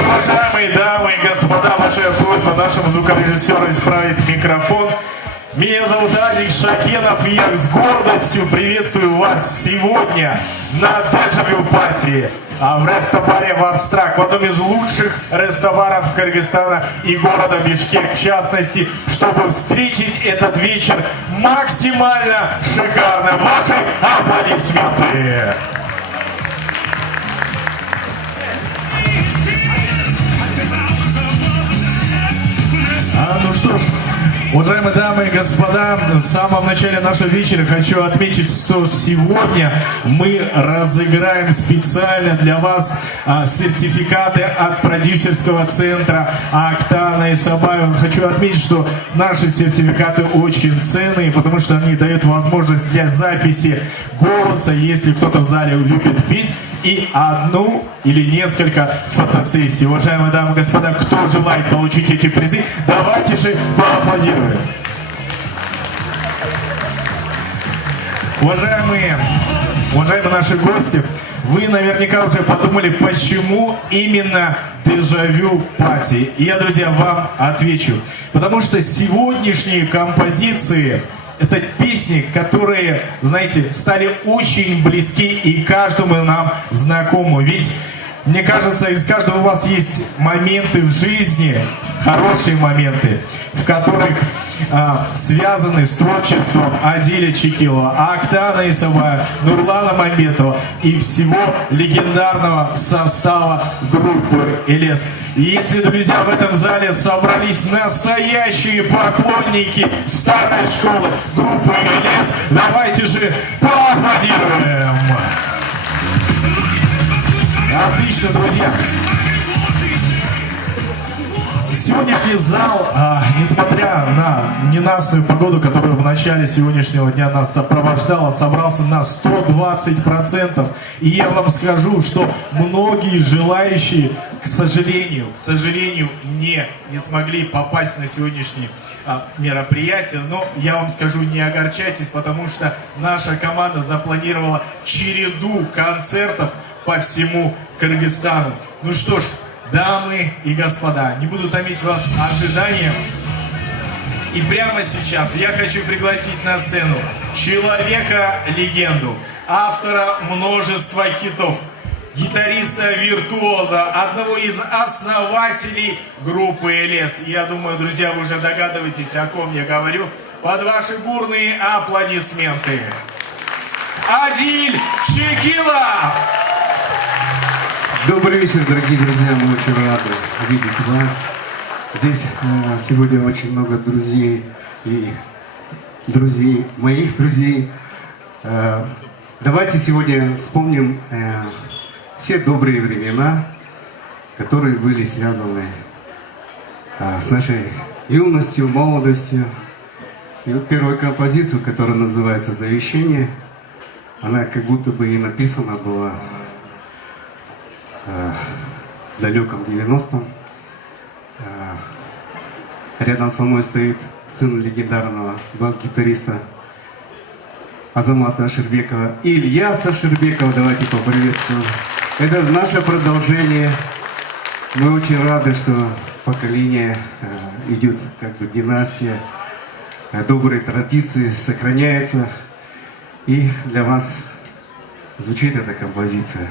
Уважаемые дамы и господа, большая просьба нашему звукорежиссеру исправить микрофон. Меня зовут Адик Шакенов, и я с гордостью приветствую вас сегодня на Дежавю Пати в рестобаре в Абстракт, в одном из лучших рестобаров Кыргызстана и города Бишкек, в частности, чтобы встретить этот вечер максимально шикарно. Ваши аплодисменты! Ну что ж, уважаемые дамы и господа, в самом начале нашего вечера хочу отметить, что сегодня мы разыграем специально для вас сертификаты от продюсерского центра Октана и Сабаева. Хочу отметить, что наши сертификаты очень ценные, потому что они дают возможность для записи голоса, если кто-то в зале любит петь, и одну или несколько фотосессий. Уважаемые дамы и господа, кто желает получить эти призы, давайте же поаплодируем. Уважаемые наши гости, вы наверняка уже подумали, почему именно Дежавю Пати. И я, друзья, вам отвечу. Потому что сегодняшние композиции — это песни, которые, знаете, стали очень близки и каждому нам знакомы. Ведь, мне кажется, из каждого у вас есть моменты в жизни, хорошие моменты, в которых связаны с творчеством Адиля Чекилова, Октана Исабаева, Нурлана Мамбетова и всего легендарного состава группы «Элес». И если, друзья, в этом зале собрались настоящие поклонники старой школы группы «Элес», давайте же поаплодируем! Отлично, друзья! Сегодняшний зал, несмотря на ненастную погоду, которая в начале сегодняшнего дня нас сопровождала, собрался на 120%. И я вам скажу, что многие желающие, к сожалению, не смогли попасть на сегодняшнее мероприятие. Но я вам скажу, не огорчайтесь, потому что наша команда запланировала череду концертов по всему Кыргызстану. Ну что ж, дамы и господа, не буду томить вас ожиданием. И прямо сейчас я хочу пригласить на сцену человека-легенду, автора множества хитов, гитариста-виртуоза, одного из основателей группы «Элес». Я думаю, друзья, вы уже догадываетесь, о ком я говорю. Под ваши бурные аплодисменты. Адиль Чекилов! Добрый вечер, дорогие друзья, мы очень рады видеть вас. Здесь сегодня очень много друзей и моих друзей. Давайте сегодня вспомним все добрые времена, которые были связаны с нашей юностью, молодостью. И вот первую композицию, которая называется «Завещание», она как будто бы и написана была в далеком 90-м. Рядом со мной стоит сын легендарного бас-гитариста Азамата Аширбекова, Ильяса Аширбекова. Давайте поприветствуем. Это наше продолжение. Мы очень рады, что поколение идет, как бы династия, добрые традиции сохраняются. И для вас звучит эта композиция.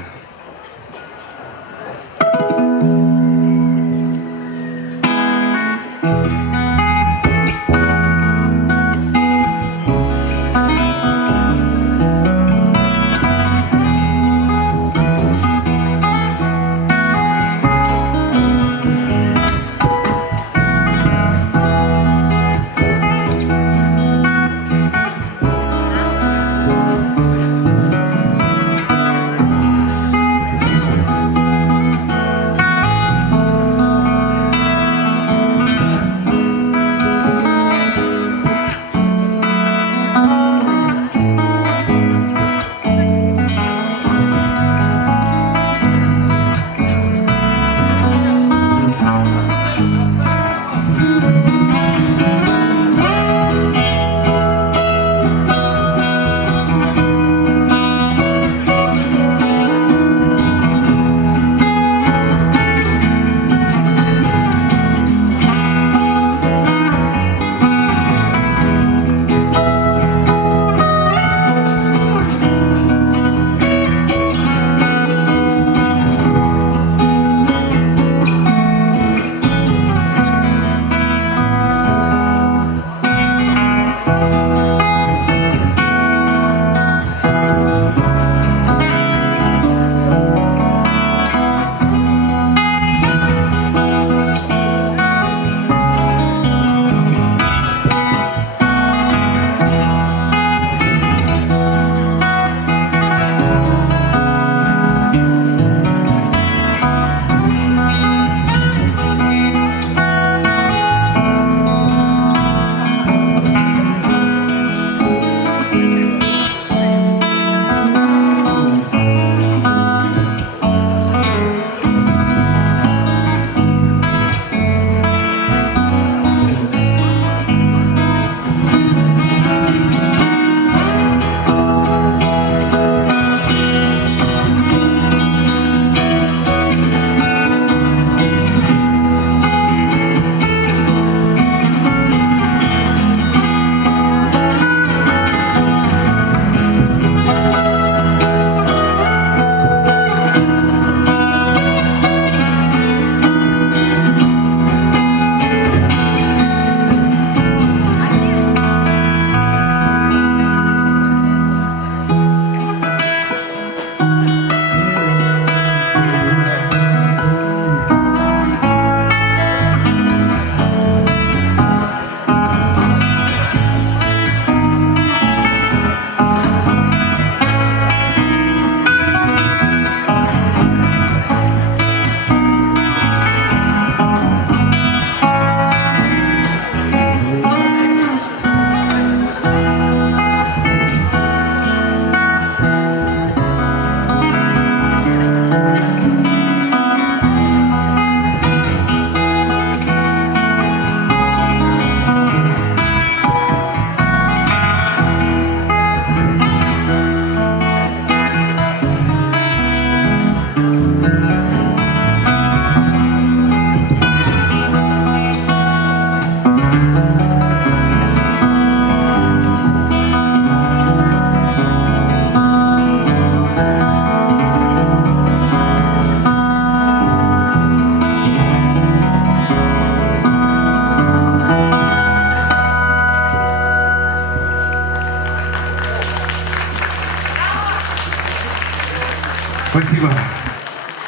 Спасибо.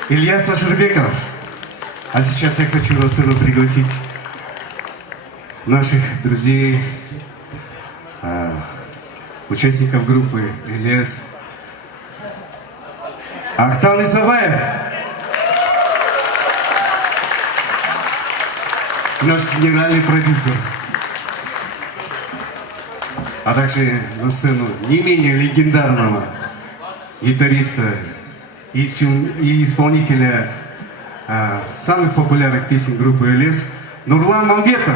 Ильяс Аширбеков. А сейчас я хочу на сцену пригласить наших друзей, участников группы Ильяс. Ахтан Исабаев. Наш генеральный продюсер. А также на сцену не менее легендарного гитариста и исполнителя самых популярных песен группы ЛС Нурлан Мамбетов.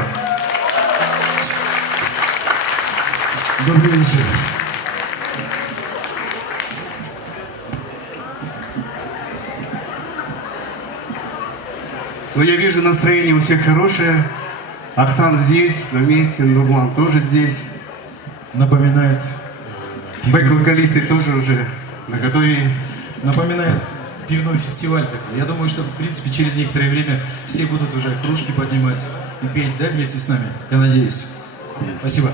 Добрый вечер. Ну, я вижу, настроение у всех хорошее. Ахтан здесь, на месте, Нурлан тоже здесь. Напоминает, Бэк-вокалисты тоже уже наготове. напоминает пивной фестиваль такой. Я думаю, что, в принципе, через некоторое время все будут уже кружки поднимать и петь, да, вместе с нами. Я надеюсь. Спасибо.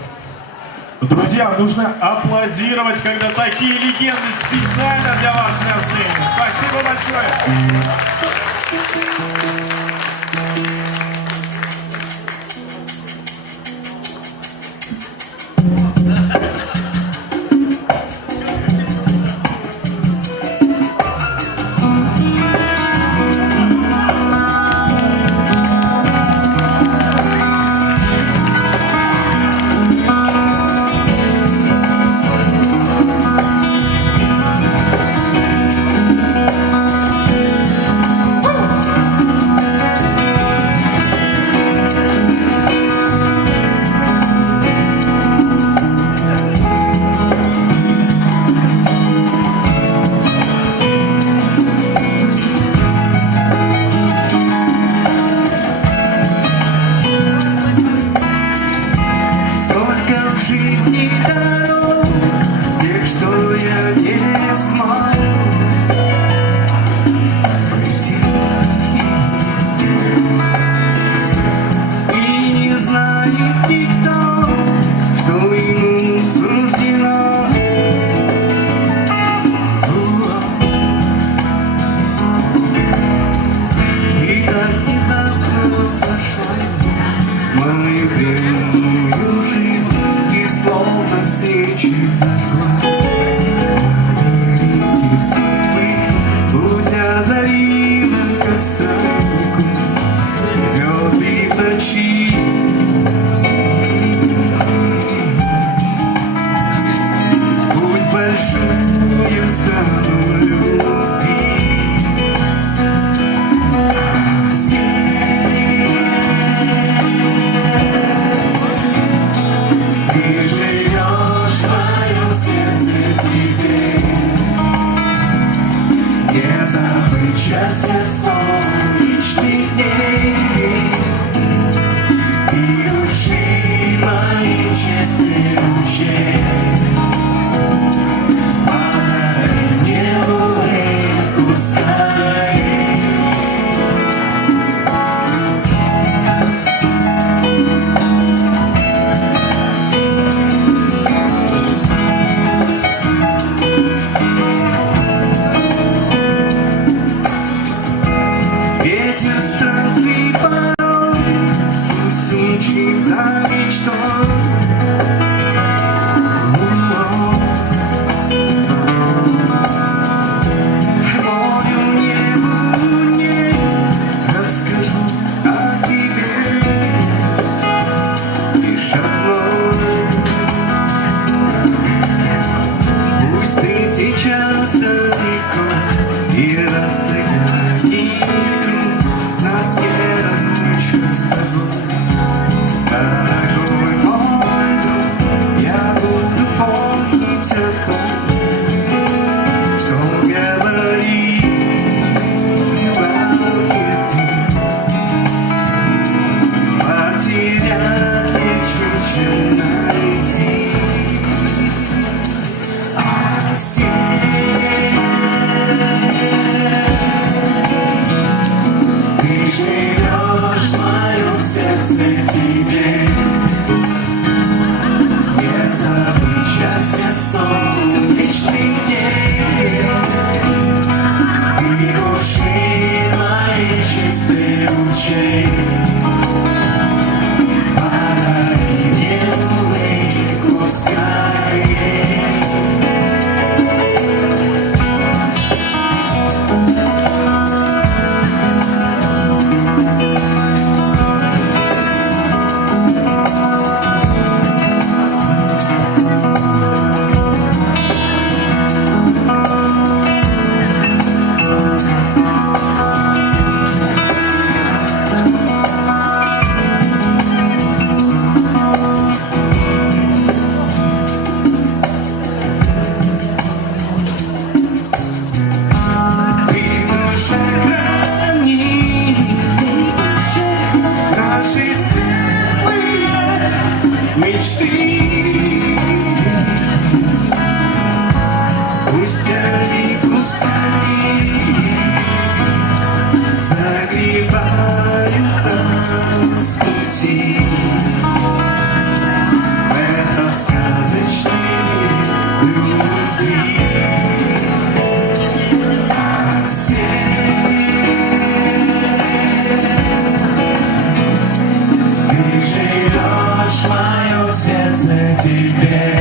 Друзья, нужно аплодировать, когда такие легенды специально для вас на сцене. Спасибо большое. любви. А ты живешь в моем сердце теперь.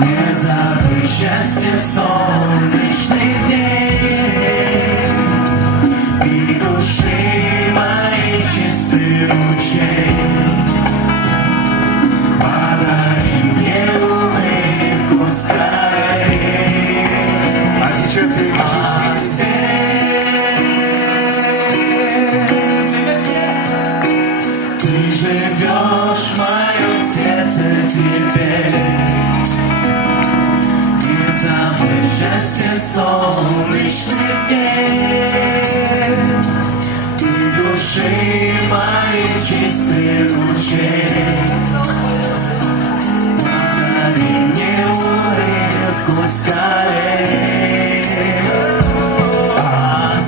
Не забыть счастье солнечных дней и души моей чистый ручей. Подари мне улыбку скорее. А сейчас я вижу Ты живешь в моем сердце теперь. Не забыть счастье солнечных дней и души моей чистый ручей. Подари мне улыбку скорее. А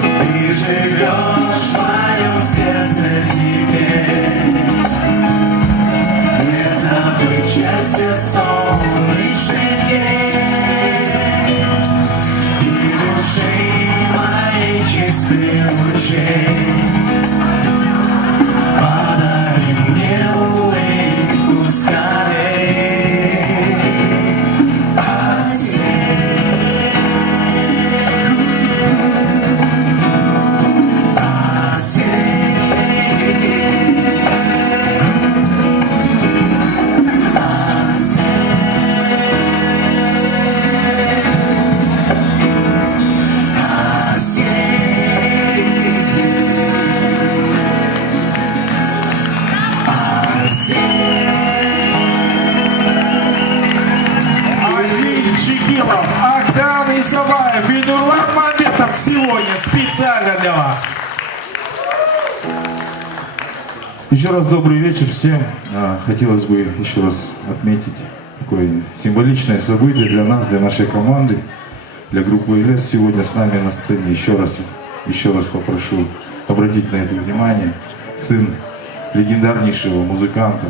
ты живешь в моем сердце теперь. Не забыть счастье солнечных дней и души моей чистый ручей. Подари мне улыбку скорее. А Азин Чигилов, Агдам Исабаев и Нурлан Мамбетов сегодня специально для вас. Еще раз добрый вечер всем. Хотелось бы еще раз отметить такое символичное событие для нас, для нашей команды, для группы ЛС. Сегодня с нами на сцене еще раз попрошу обратить на это внимание. Сын легендарнейшего музыканта,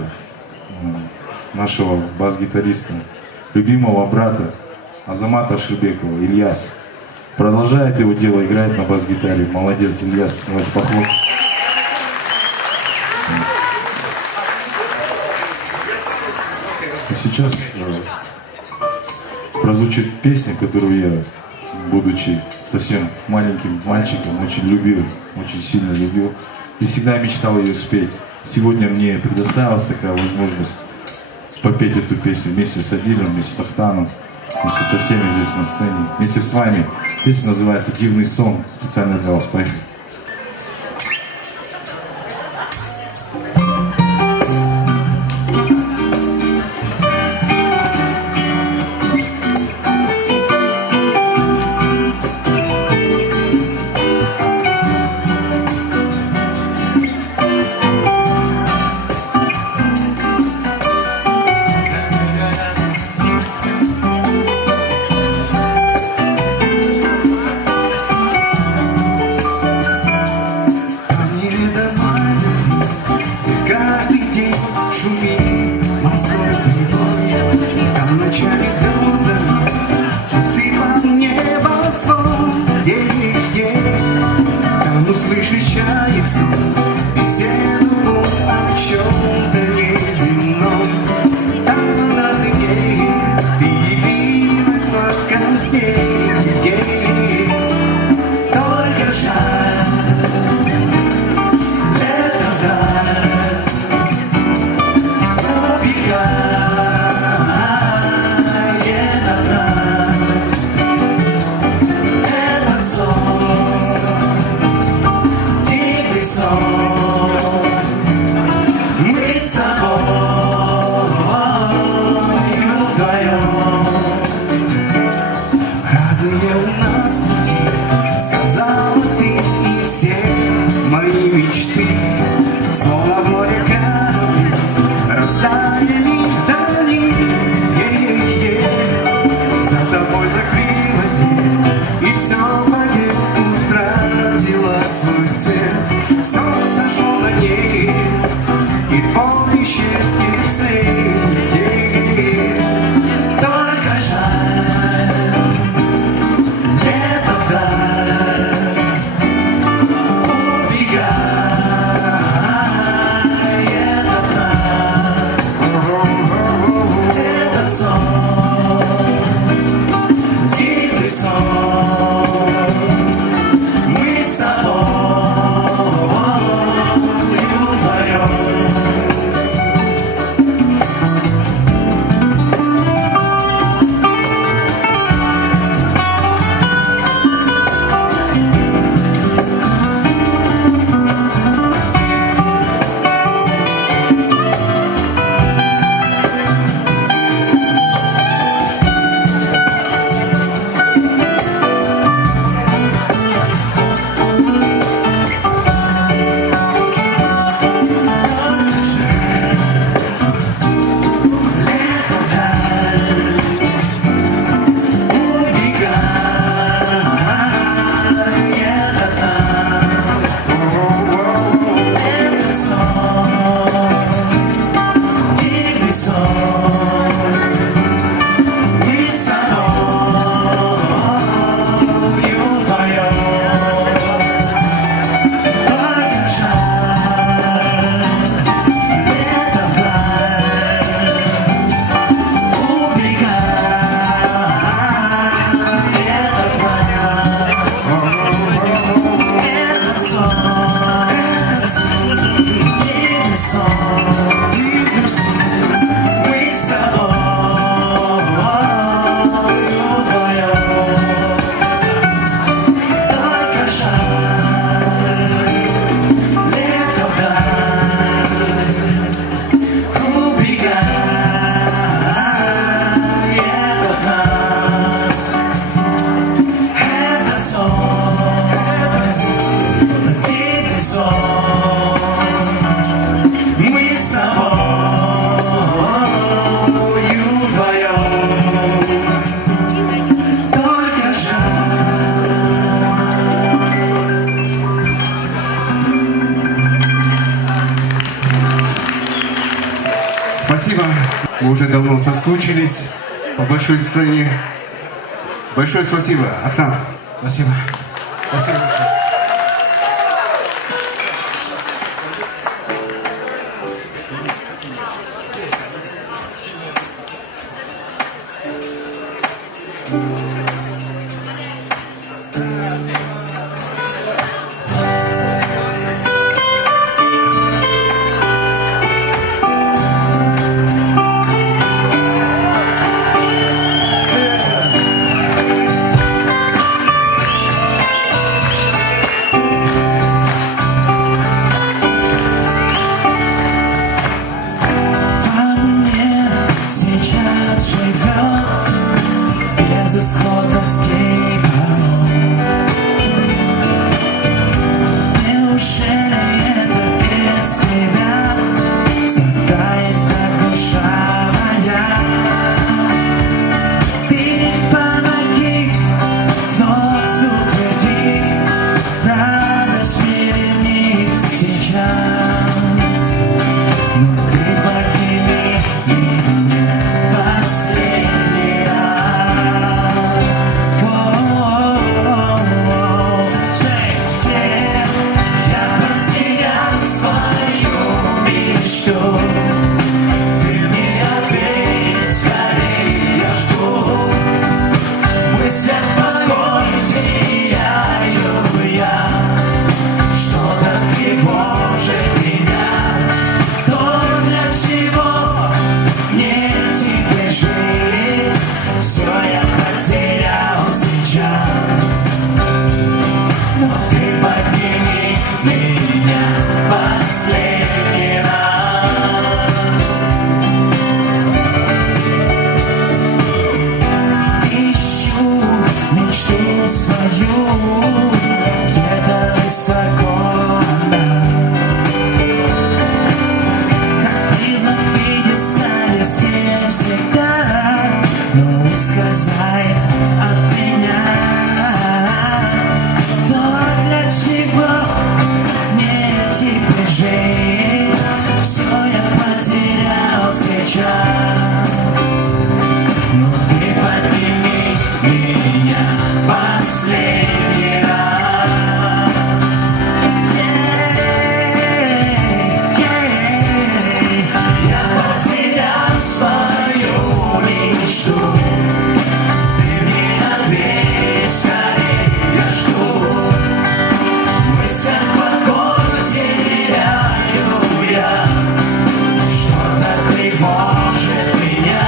нашего бас-гитариста, любимого брата Азамата Аширбекова, Ильяс. Продолжает его дело, играет на бас-гитаре. Молодец, Ильяс, давайте похлопаем. И сейчас прозвучит песня, которую я, будучи совсем маленьким мальчиком, очень любил, очень сильно любил и всегда мечтал ее спеть. Сегодня мне предоставилась такая возможность попеть эту песню вместе с Адилем, вместе с Ахтаном, вместе со всеми здесь на сцене, вместе с вами. Песня называется «Дивный сон», специально для вас. Поехали. спасибо. Мы уже давно соскучились по большой сцене. Большое спасибо, Ахтам. Спасибо. Спасибо большое. Во мне сейчас живет безысходности порой. Неужели это без тебя страдает так душа моя? Ты помоги вновь утверди радость верни сейчас. Но ты подними меня последний раз. Где я потерял свою мечту? Ты мне ответь скорее, я жду. Мысль покой теряю я. Что-то тревожит меня. То, для чего мне теперь жить, все я потерял сейчас. Но ты подними меня последний раз. Ищу мечту свою где-то высоко она. Как признак видится везде всегда, но ускользает от меня. То, для чего мне теперь жить, все я потерял сейчас. Но ты подними меня последний раз. Я потерял свою мечту. Ты мне ответь скорее, я жду. Мысль покой теряю я. Что-то тревожит меня.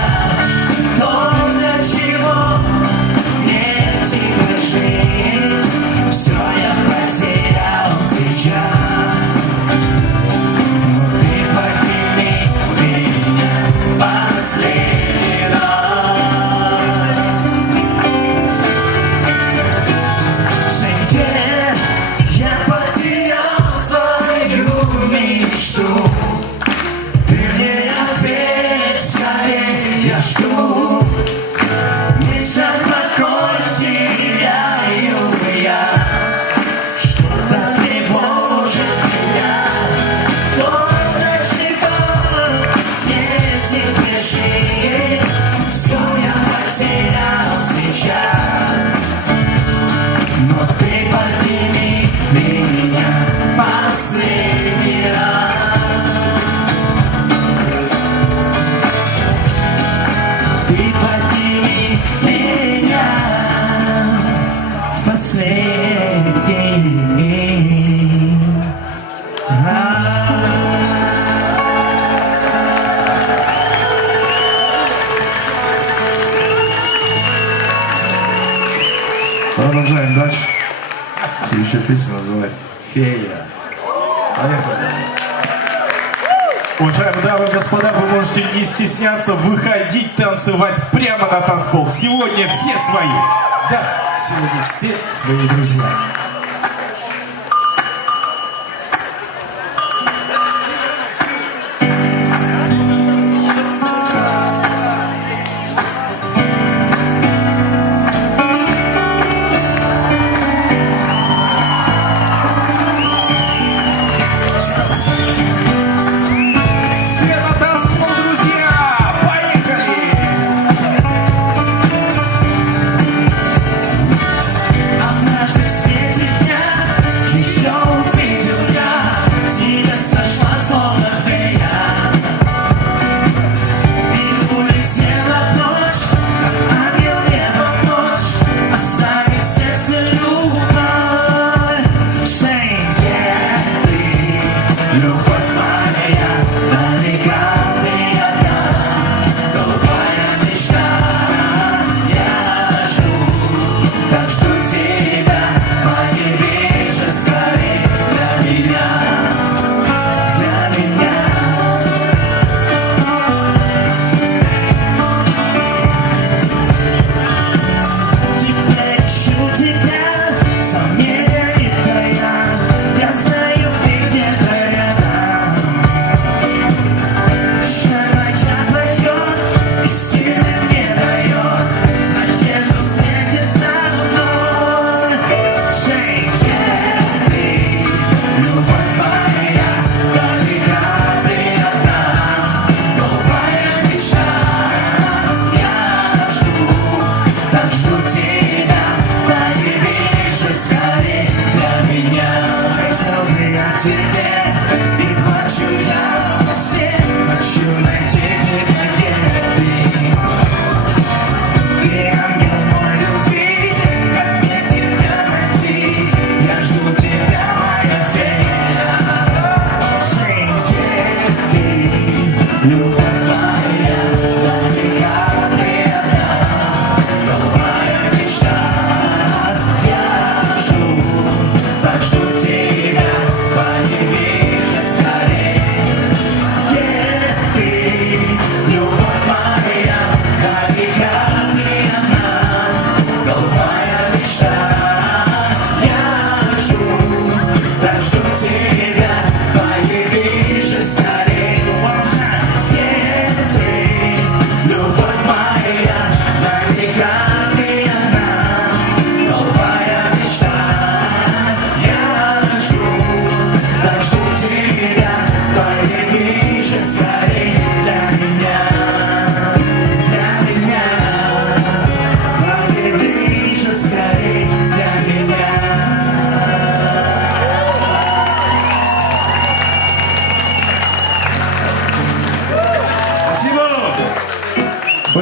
То, для чего мне теперь жить, все я потерял сейчас. Но ты подними меня последний раз. Где я потерял свою мечту? Ты мне ответь скорее, я жду. Мысль покой теряю я. Что-то тревожит меня. То, для чего мне теперь жить, все я потерял сейчас. Но ты подними меня последний раз. Ты подними меня в последний раз. Продолжаем дальше. Следующая песня называется «Фея». Поехали. Уважаемые дамы и господа, вы можете не стесняться выходить танцевать прямо на танцпол. Сегодня все свои. Да, сегодня все свои друзья. Все на танцпол, друзья!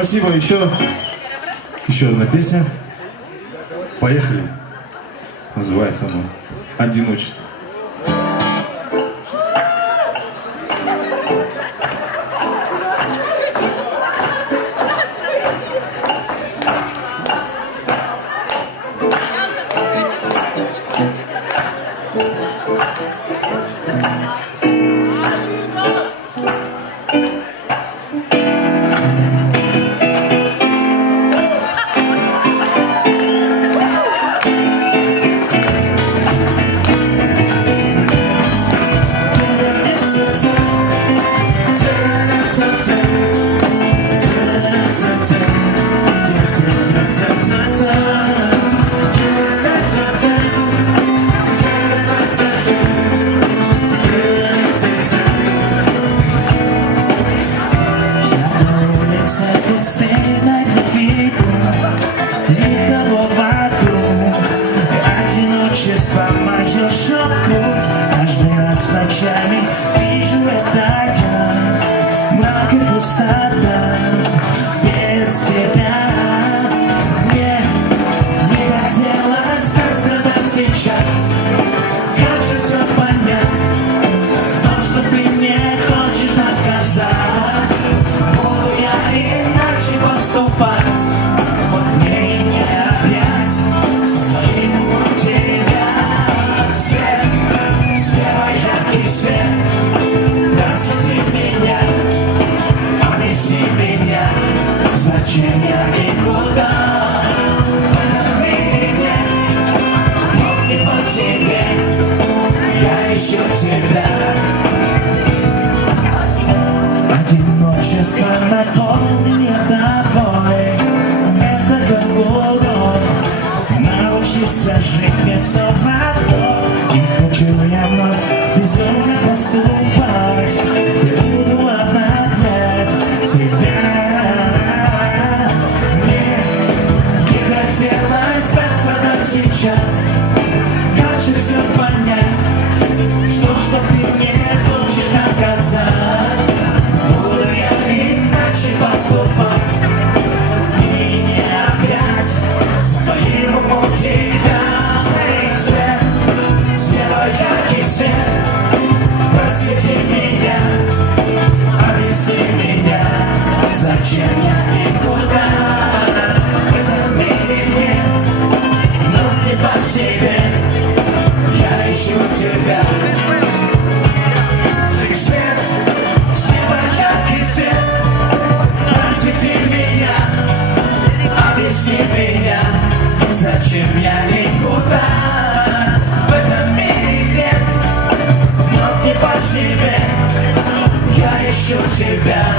Спасибо. Еще одна песня. Поехали. Называется она «Одиночество».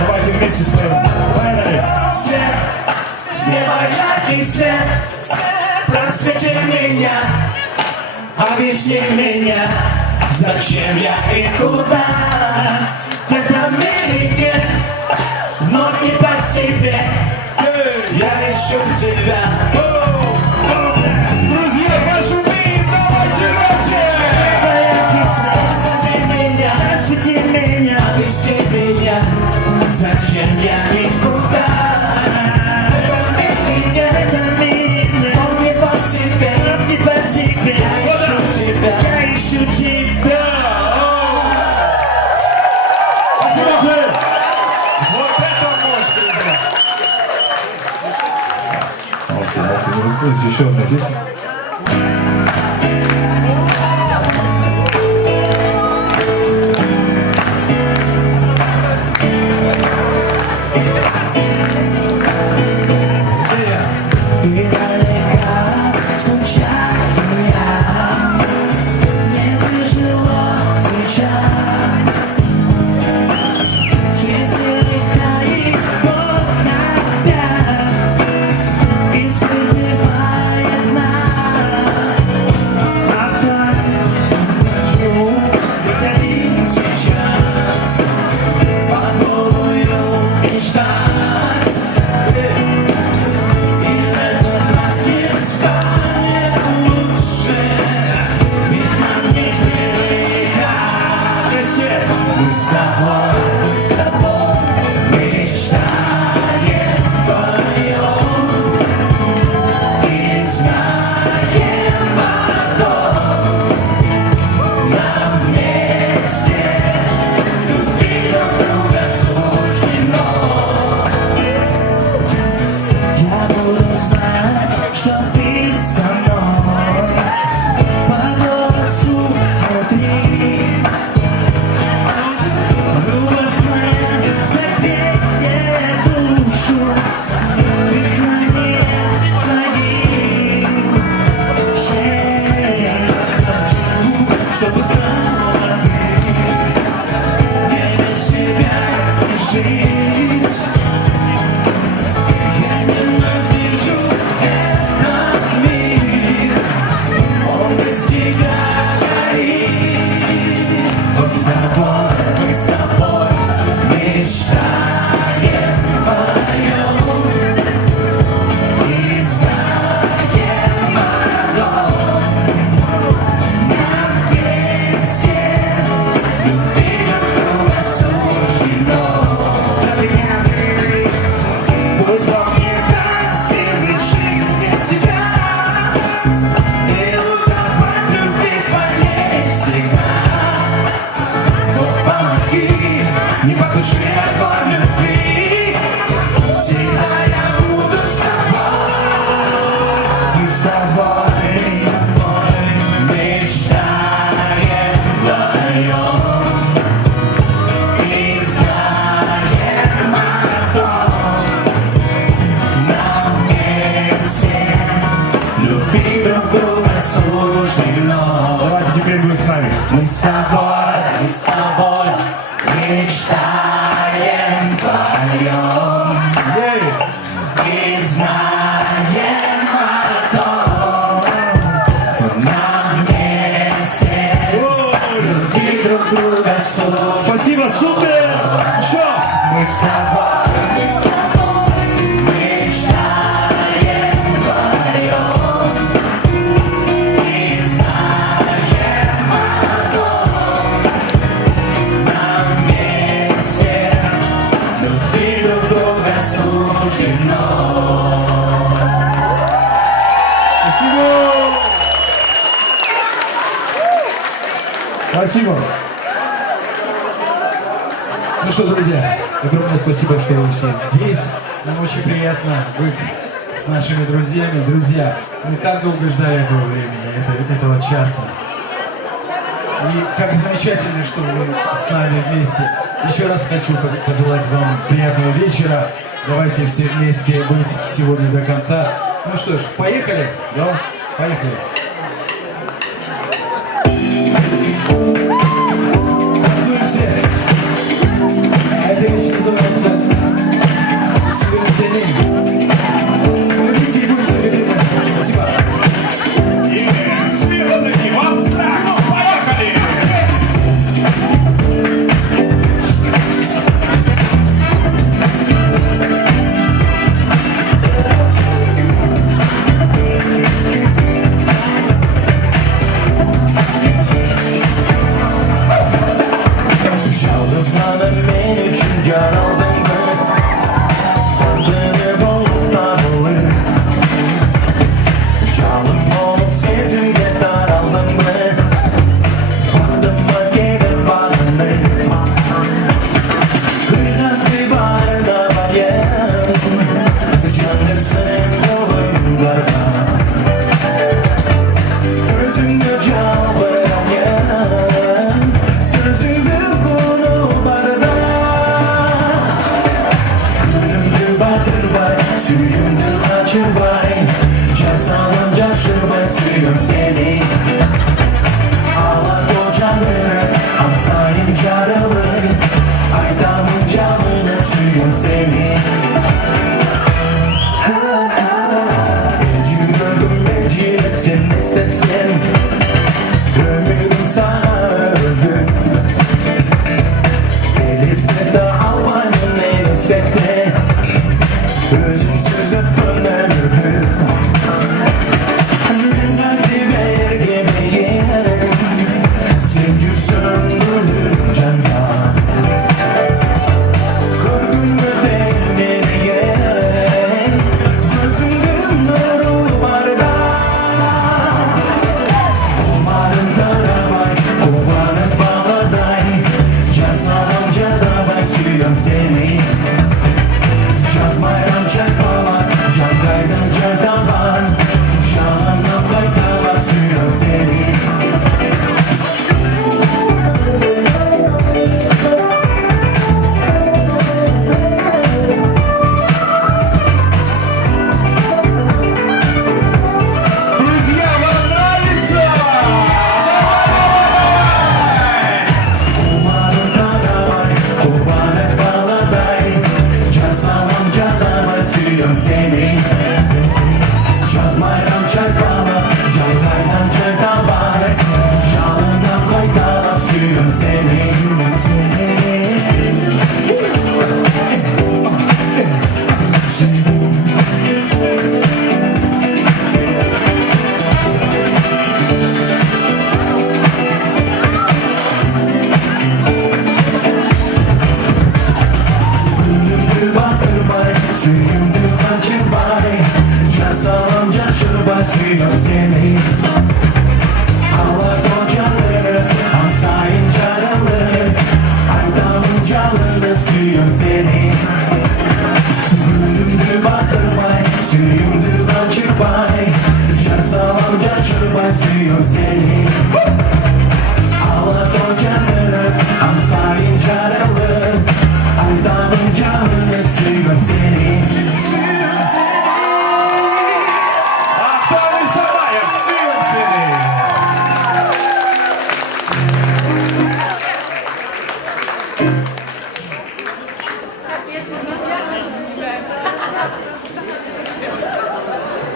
Давайте вместе споем. Свет, смело яркий свет, просвети меня, объясни меня, зачем я и куда. В этом мире нет, вновь не по себе, я ищу тебя. Друзья, пошумим, давайте, просвети меня, объясни меня, зачем я и куда. В этом мире нет, он не по себе, я ищу тебя. Спасибо. Вот это мощь, друзья! Молодцы, не расходитесь. Еще одна песня. Испытывает нас. жить. Я ненавижу этот мир, он без тебя горит. Вот с тобой, мы с тобой мечтаем вдвоем и знаем одно: нам вместе любить друг друга суждено. Пусть Бог не даст силы жизнь без тебя, и удавать любить твоей всегда. Бог, помоги, не потуши огонь любви, всегда я буду с тобой. Мы с тобой мечтаем вдвоем и знаем одно: нам вместе любить друг друга суждено. Давайте теперь будет с нами. Мы с тобой мечтаем вдвоем и знаем одно: нам вместе любить друг друга суждено. Спасибо, супер! Еще! Мы с тобой мечтаем вдвоем и знаем одно: нам вместе любить друг друга суждено. Спасибо. Ну что, друзья, огромное спасибо, что вы все здесь. Нам очень приятно быть с нашими друзьями. Друзья, мы так долго ждали этого времени, этого часа. И как замечательно, что вы с нами вместе. Еще раз хочу пожелать вам приятного вечера. Давайте все вместе быть сегодня до конца. Ну что ж, поехали? Да? Поехали. Танцуем все. Эта вещь называется «Сверхтянение». Любите и будьте любимы. Спасибо. И связаны в абстрактно. Поехали! Жалғыз ғана мен үшін жаралдың бір, тағдыры болып табылып. Жалын болып сезімге таралдың бір, бақтыма келіп бағынып. Қиғаты барда баян, жандырсың ойындарға. Өзіңді жалбырайын, сөзіңді құны барда.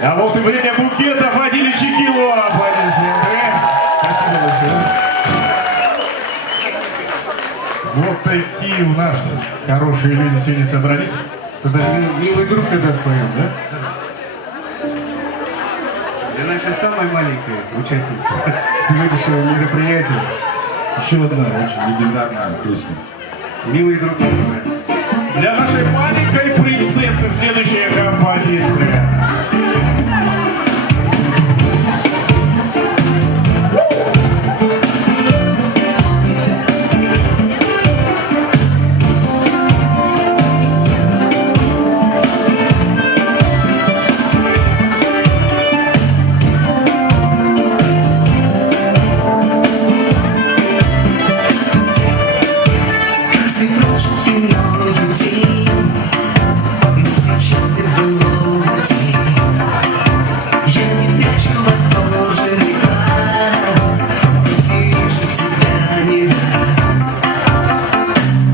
А вот и время букетов. Водили Чекилу. Аплодисменты. Спасибо большое. Вот такие у нас хорошие люди сегодня собрались. Тогда милый друг тогда споем, да? Для нашей самой маленькой участницы сегодняшнего мероприятия. Еще одна очень легендарная песня. Милый друг называется. Для нашей маленькой принцессы следующая композиция. Каждый прожитый мною день, но сейчас ты был день. Я не прячу восторженный глаз, ведь вижу тебя не раз.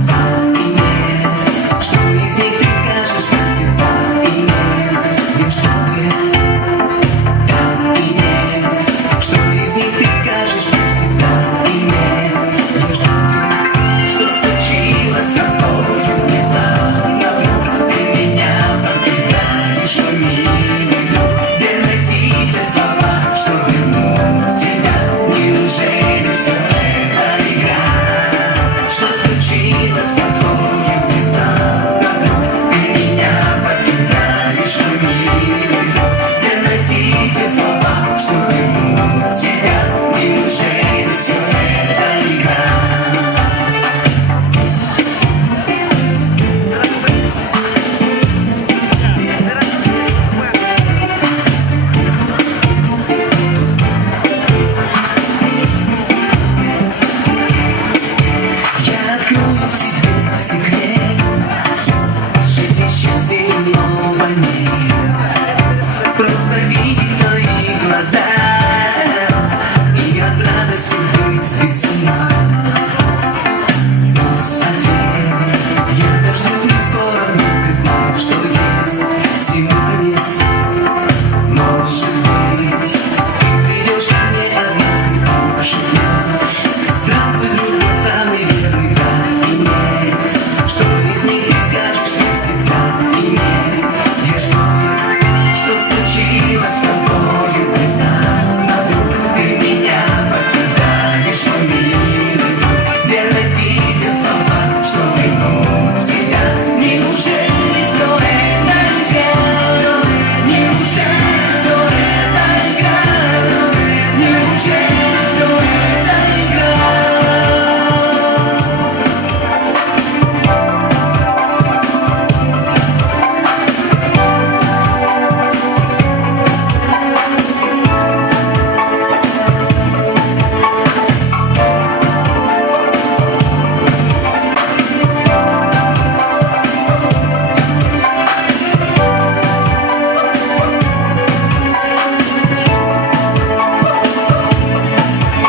Да и нет, что из них ты скажешь правде? Да и нет, лишь ответ. Да и нет, что из них ты скажешь правде? Да и нет, лишь ответ. Что случилось с тобою внезапно вдруг? Ты меня покидаешь, мой милый друг. Где найти те слова, что вернуть тебя? Неужели все это игра? Что случилось с тобою внезапно вдруг? Ты меня покидаешь, мой милый друг. Где найти те слова, что вернуть тебя? Неужели все это игра? Я открою тебе секрет, жизни счастья нового нет. Просто видеть твои глаза и от радости быть без ума. Пусть ответ, я дождусь не скоро, но ты знаешь, что есть всему конец. Может быть, ты придешь ко мне однажды и пошепнешь: здравствуй, друг, мой самый верный, да и нет. Что из них ты скажешь, да и нет, лишь ответ. Что случилось с тобою внезапно вдруг? Ты меня покидаешь, мой милый друг. Где найти те слова, что вернуть тебя? Неужели все это игра? Неужели все это игра? Неужели все это игра?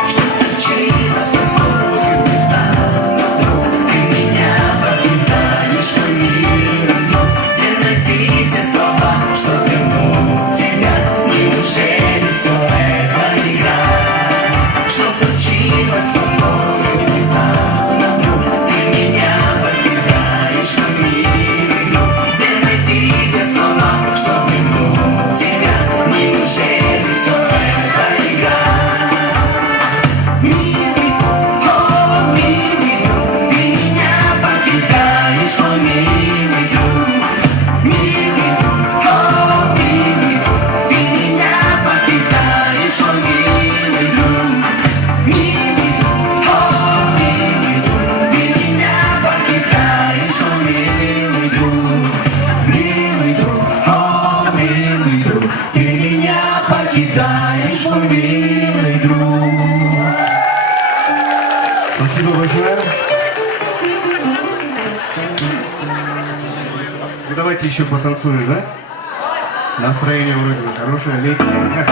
Что случилось с тобою внезапно вдруг? Ты меня покидаешь, мой милый друг. Где найти те слова, что вернуть тебя? Неужели все это игра? Что случилось с тобою внезапно вдруг? Ты меня покидаешь, мой милый друг. Где найти те слова, что вернуть тебя? Неужели все это игра? Милый друг, о, милый друг, ты меня покидаешь, мой милый друг. Милый друг, о, милый друг, ты меня покидаешь, мой милый друг. Милый друг, о, милый друг, ты меня покидаешь, мой милый друг. Милый друг, о, милый друг, ты меня покидаешь, мой милый друг. Спасибо большое. Ну, давайте еще потанцуем, да? Настроение вроде бы хорошее, летнее.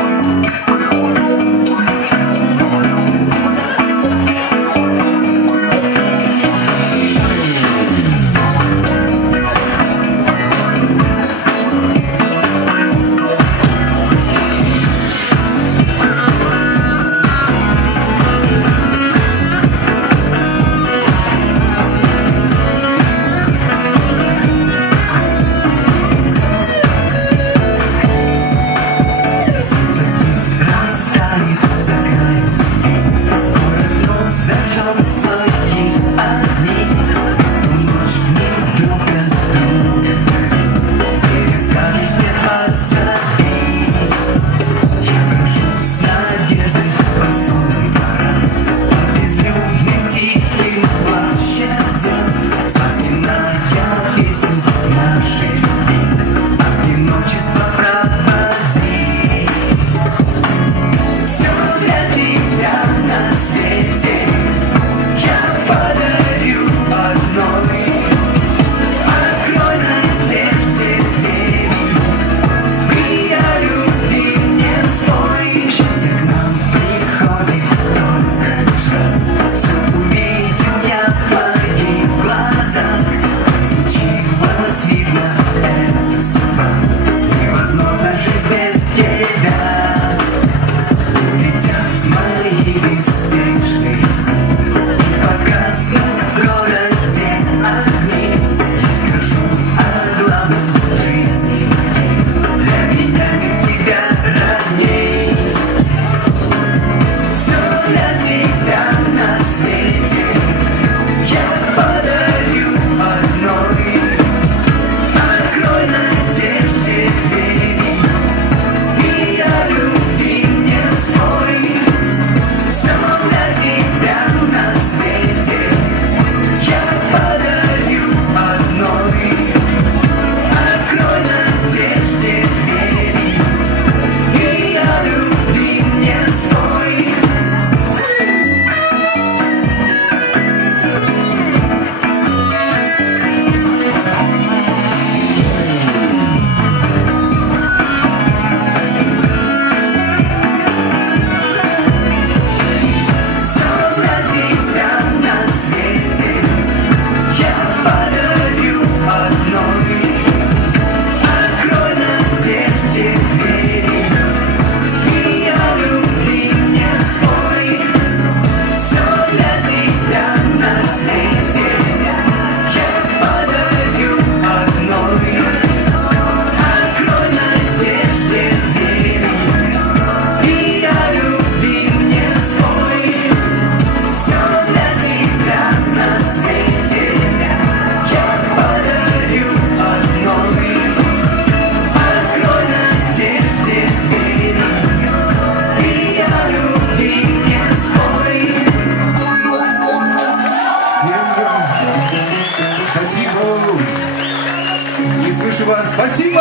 Прошу вас, спасибо!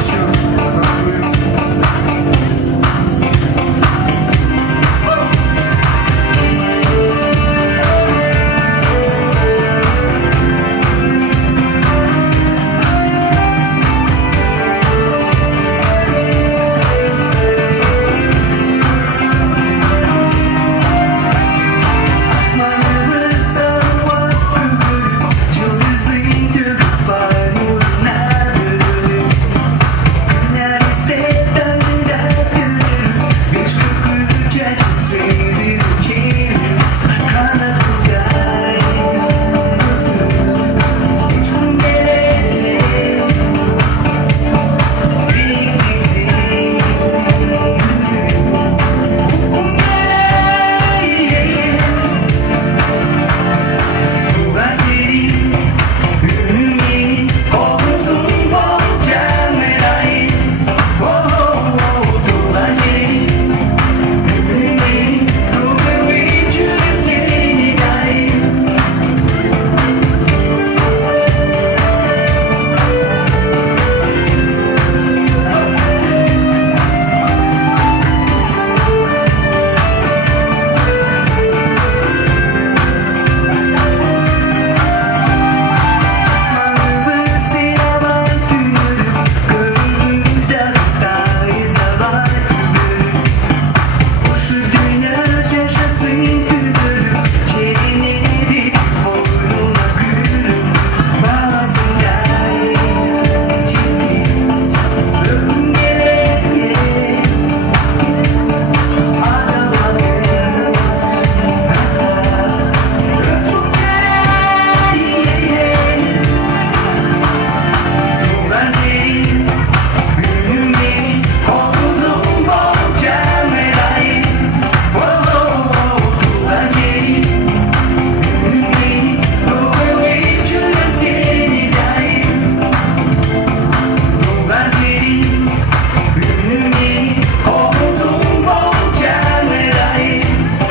Еще танцуем.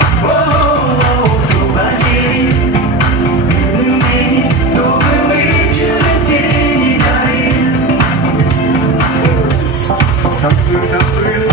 Танцуем, танцуем.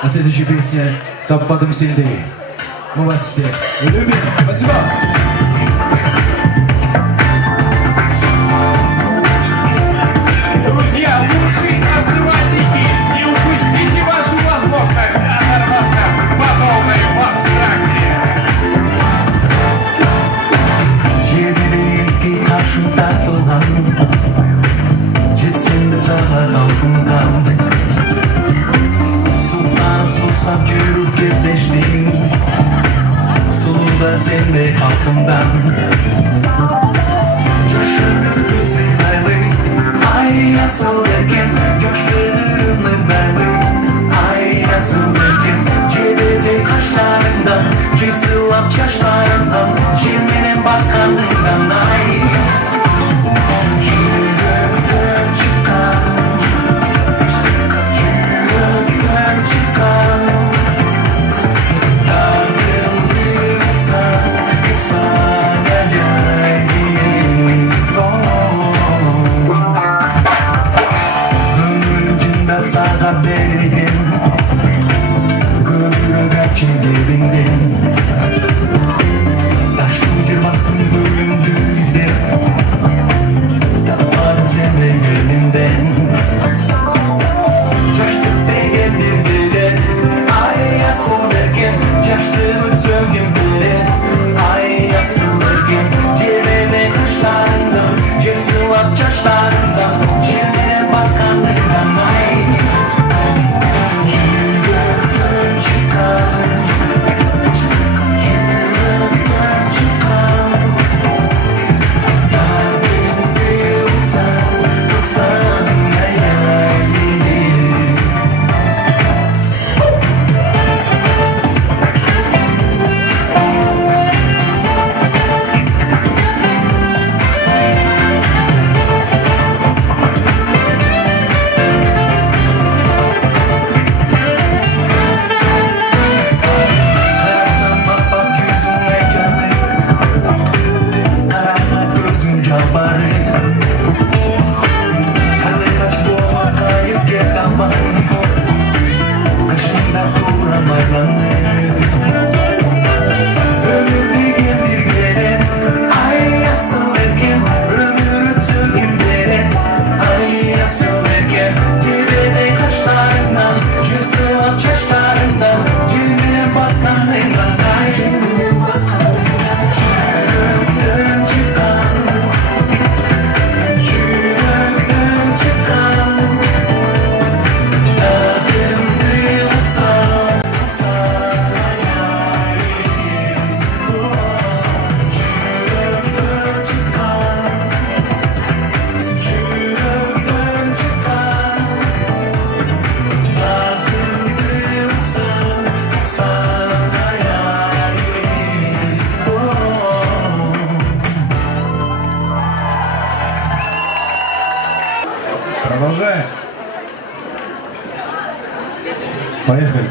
А следующая песня «Топпадом сильнее». Мы вас всех любим. Спасибо. Друзья, лучшие танцевальники, не упустите вашу возможность оторваться по полной в абстракте. Yerini karşımda dolan Gitsin de daha altından Sultan susam yürüp gezleştim Solunda sen de halkımdan Coşurur sevmeli Ay nasıl erken Coşturur belli Ay nasıl erken Cebede kaşlarından Cızılap yaşlarından Cimrinin baskanlığından Ay Yürekten çıkan Yürekten çıkan Dargınlıysa Sana geldim Ömrüm cimber sağa Поехали.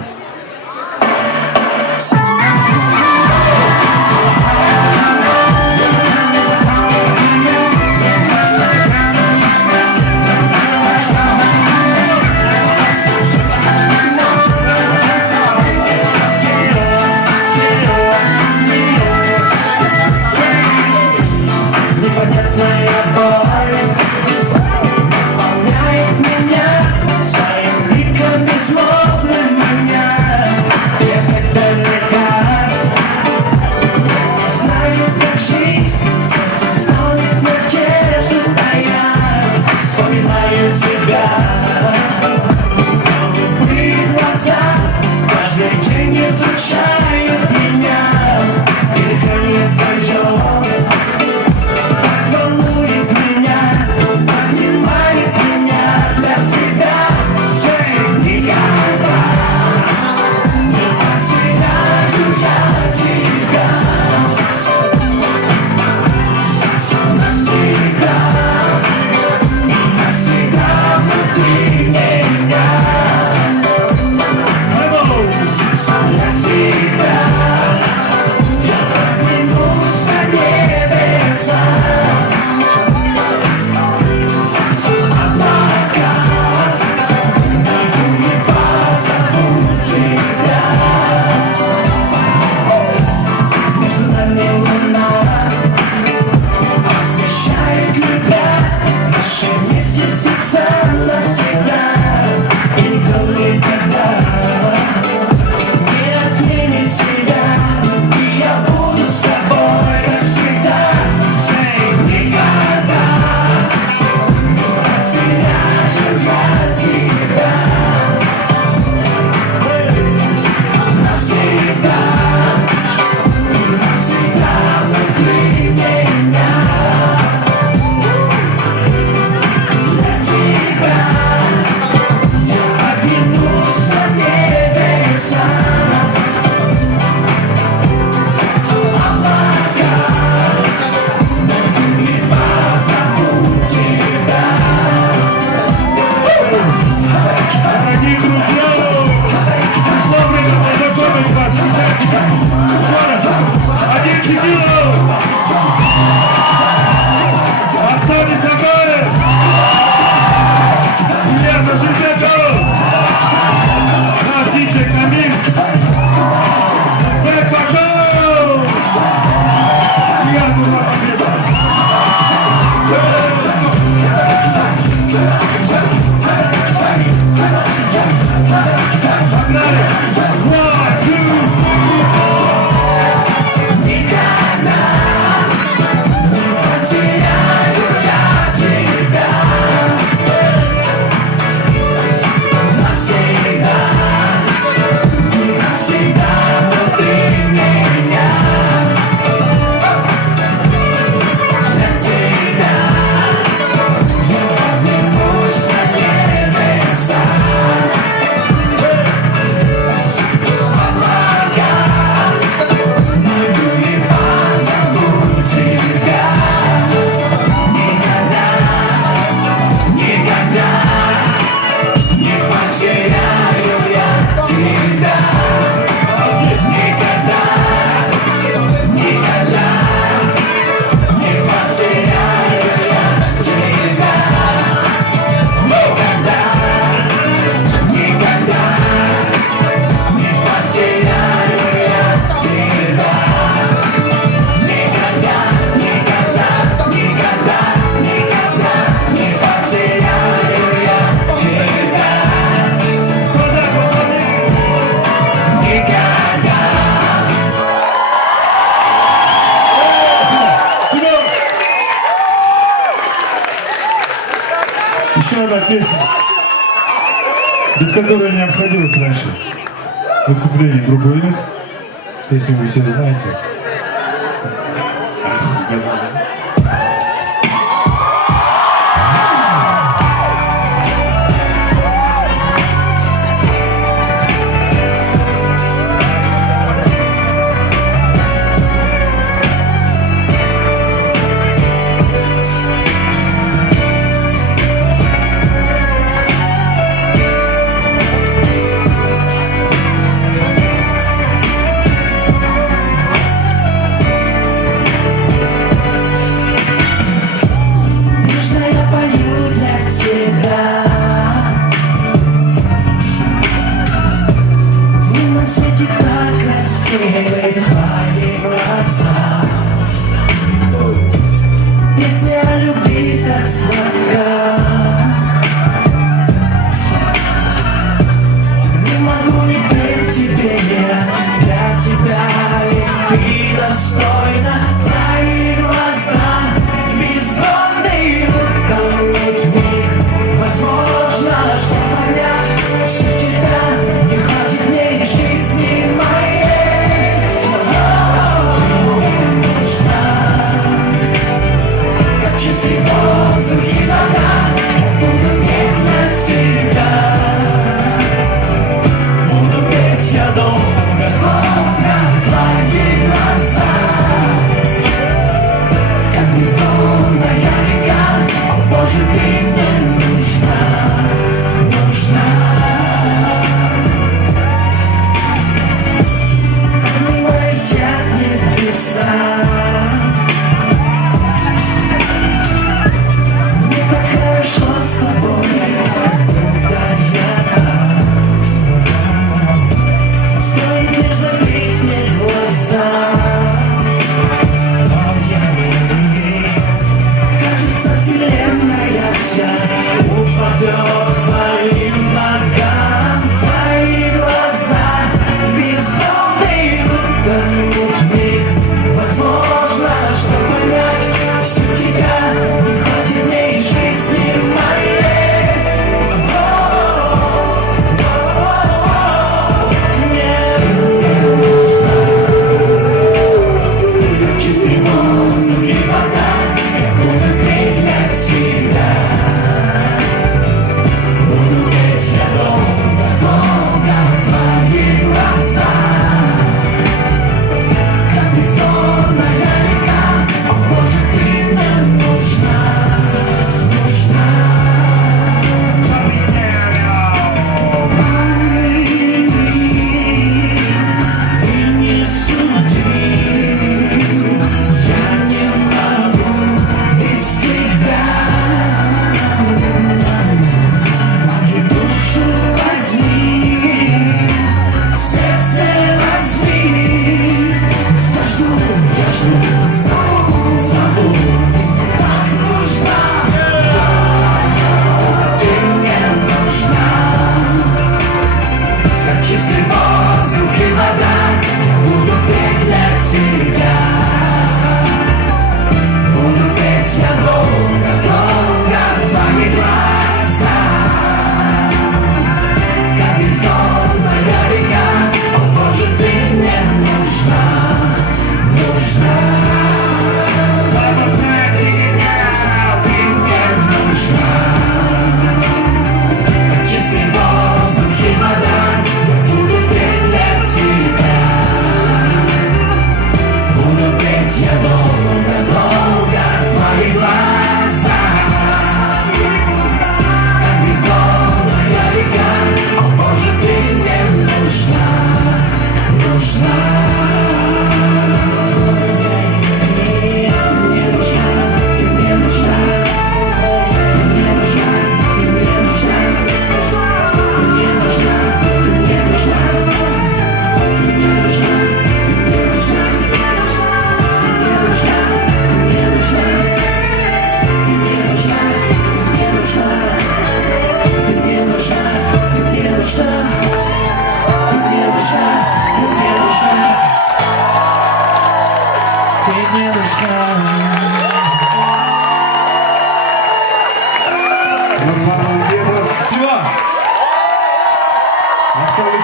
Непонятная боль наполняет меня своим криком безмолвным меня. Я так далека, не знаю, как жить, сердце стонет надежду, а я вспоминаю тебя. Голубые глаза каждый день изучают меня, и дыхание твое волнует меня, поднимает меня для себя. Уже никогда не потеряю я тебя. Навсегда и навсегда внутри меня. Для тебя я поднимусь на небеса. Еще одна песня, без которой не обходилось раньше выступление группы Ильяс. Если вы все знаете.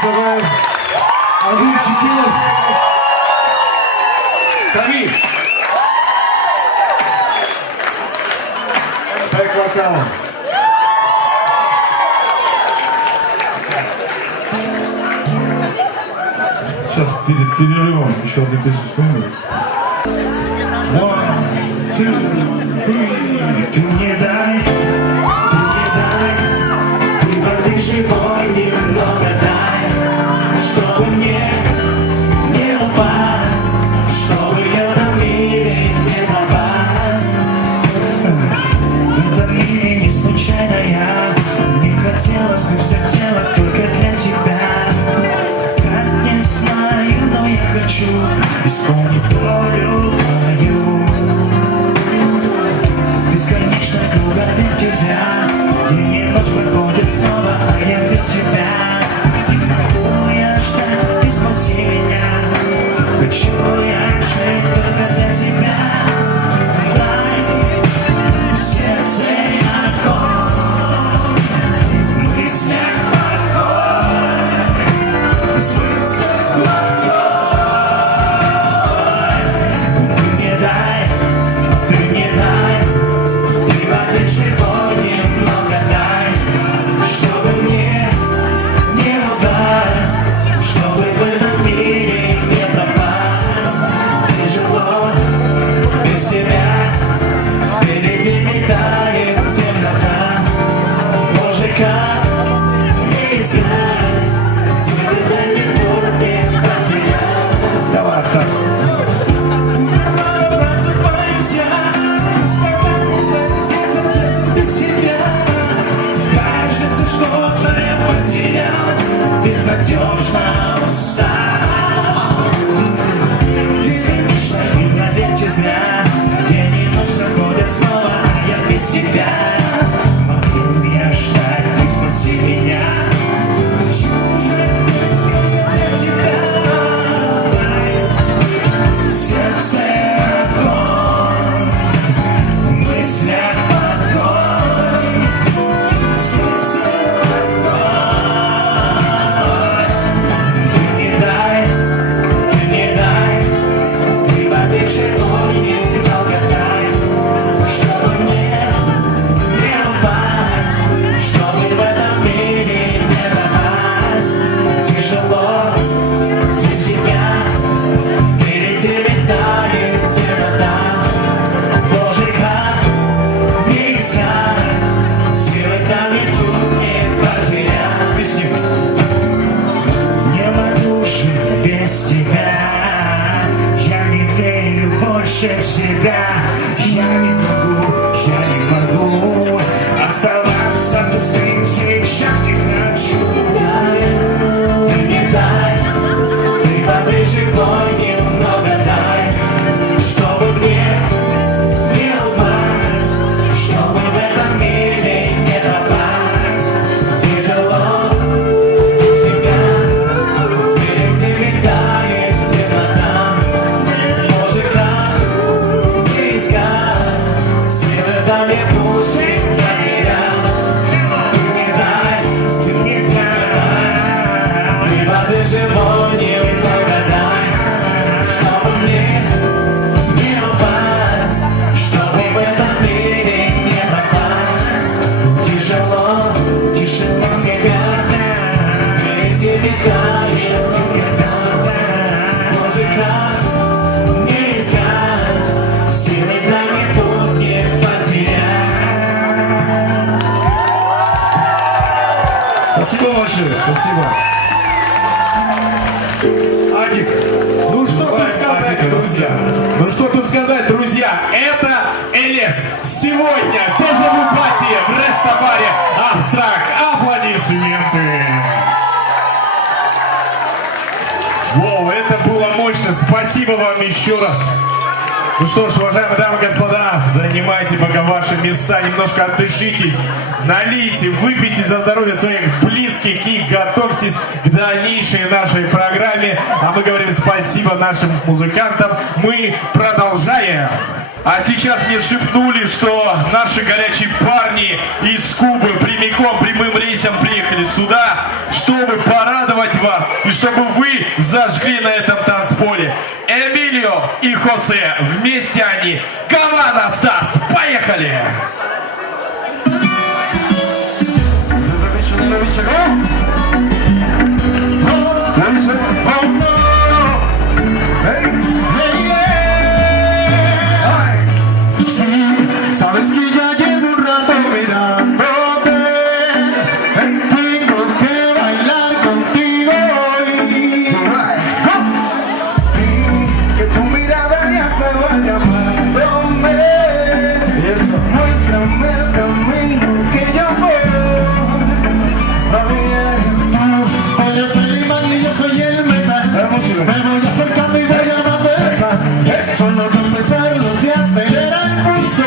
Саваев, Андрей Чекилов. Давид! Бэк-вокал. Сейчас перед перерывом еще одну песню вспомню. One, two, three. Ты мне дай, ты воды живой немного дай, чтобы мне не упасть, чтобы в этом мире не пропасть. В этом мире не случайно я, не хотелось бы все делать только для тебя. Как не знаю, но я хочу исполнить волю твою. Бесконечно круговерть нельзя, день и ночь проходит снова, а я без тебя. Не могу я ждать, ты спаси меня. Хочу я жить только для тебя. Дай в сердце огонь, в мыслях покой, смысл плохой. Ты мне дай, ты воды живой немного дай, чтобы мне не упасть, чтобы в этом мире не пропасть. Тяжело без тебя, впереди метает темнота. Боже, как не искать, силы далеко не потерять. Давай, так. Просыпаемся, без тебя. Кажется, что-то я потерял, безнадежно устал. Бесконечно круговерть зря, день и ночь заходят снова, а я без тебя. Могу я ждать, ты спаси меня. Хочу жить только для тебя. В сердце огонь, в мыслях покой, смысл открой. Ты мне дай, ты воды живой немного дай, чтобы мне не упасть, чтобы в этом мире не пропасть. Тяжело без тебя, впереди летает темнота. Боже, как не искать, силы далеко не потерять. Песню. Не могу жить без тебя, я не верю больше в себя. Я не могу оставаться пустым, сейчас не хочу. Ты мне дай, ты воды живой немного дай, чтобы мне не упасть, чтобы в этом мире не пропасть. Тяжело без тебя, впереди летает темнота. Боже, как не искать, силы далеко не потерять. Ты мне дай, ты воды живой немного дай, чтобы мне не упасть, чтобы в этом мире не пропасть. Тяжело без тебя, впереди летает темнота. Боже, как не искать, силы далеко не потерять. Спасибо большое, спасибо. Адик. Ну что тут сказать, Адика, друзья? Ну что тут сказать, друзья? Это Элес. Сегодня дежавю пати в рестобаре Абстракт. Аплодисменты. Воу, это было мощно. Спасибо вам еще раз. Ну что ж, уважаемые дамы и господа, занимайте пока ваши места, немножко отдышитесь, налейте, выпейте за здоровье своих близких и готовьтесь к дальнейшей нашей программе. А мы говорим спасибо нашим музыкантам. Мы продолжаем. А сейчас мне шепнули, что наши горячие парни из Кубы прямиком, прямым рейсом приехали сюда, чтобы порадовать вас, и чтобы вы зажгли на этом танцполе. Эмилио и Хосе, вместе они. Гавана Старс, поехали! Добрый вечер. Sabes que ya llevo un rato mirándote. Tengo que bailar contigo hoy. Y que tu mirada ya estaba llamándome. Muéstrame el camino que yo voy. Ella es el imán y yo soy el metal. Me voy acercando y voy llamando el fan. Solo con pensarlo se acelera el pulso.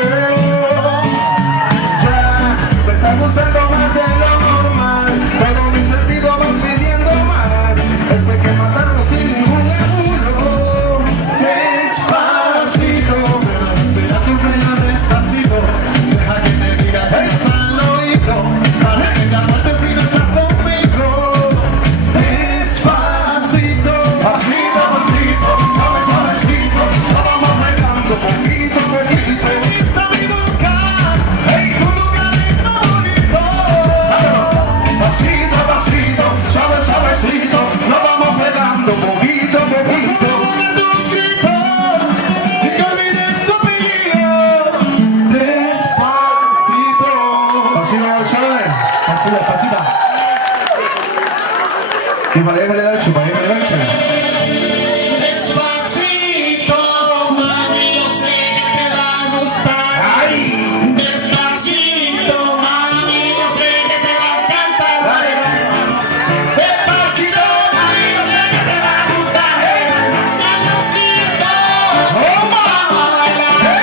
Ya me está gustando más de lo normal. Todo mi sentido van pidiendo más. Esto hay que matarlo sin ningún apuro. Despacito. Será tu freno despacito. Deja que te diga al oído. Para que te aguantes si no estás conmigo. Despacito. Pasito, pasito. Suave, suavecito. Lo vamos pegando poquito a poquito. Esta mi boca. Hey, tu lugarito bonito. Pasito, pasito. Suave, suavecito. Lo vamos pegando poquito a poquito. Y que olvides tu apellido. Despacito. Pasito, suave. Pasito, pasito. Y vaya que le da el chupa, que le da el chupa. Despacito, mami, yo sé que te va a gustar. Ay. Despacito, mami, yo sé que te va a encantar. Despacito, mami, yo sé que te va a gustar. Sabrosito, oh mamá, bailar.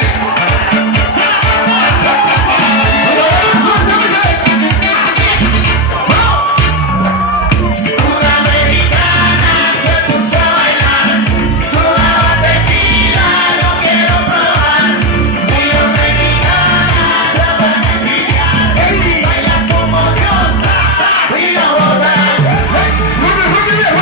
Una mexicana se puso a bailar, sudaba tequila, lo quiero probar. Una mexicana se va a envidiar, bailas como diosa y no volar. Vamos a bailar.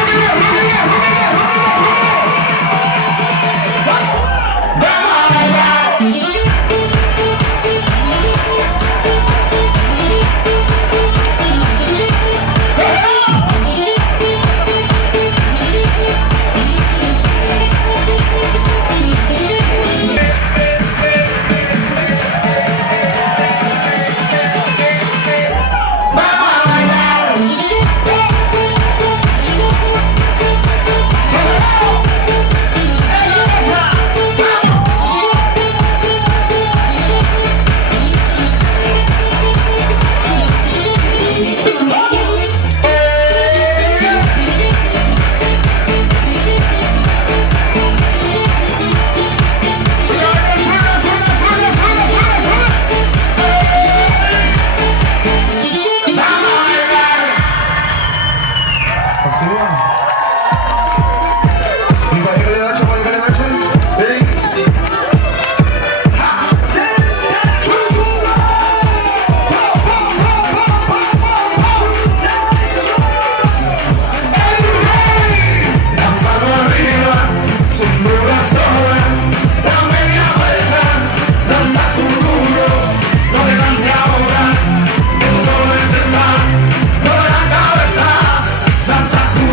Danza tu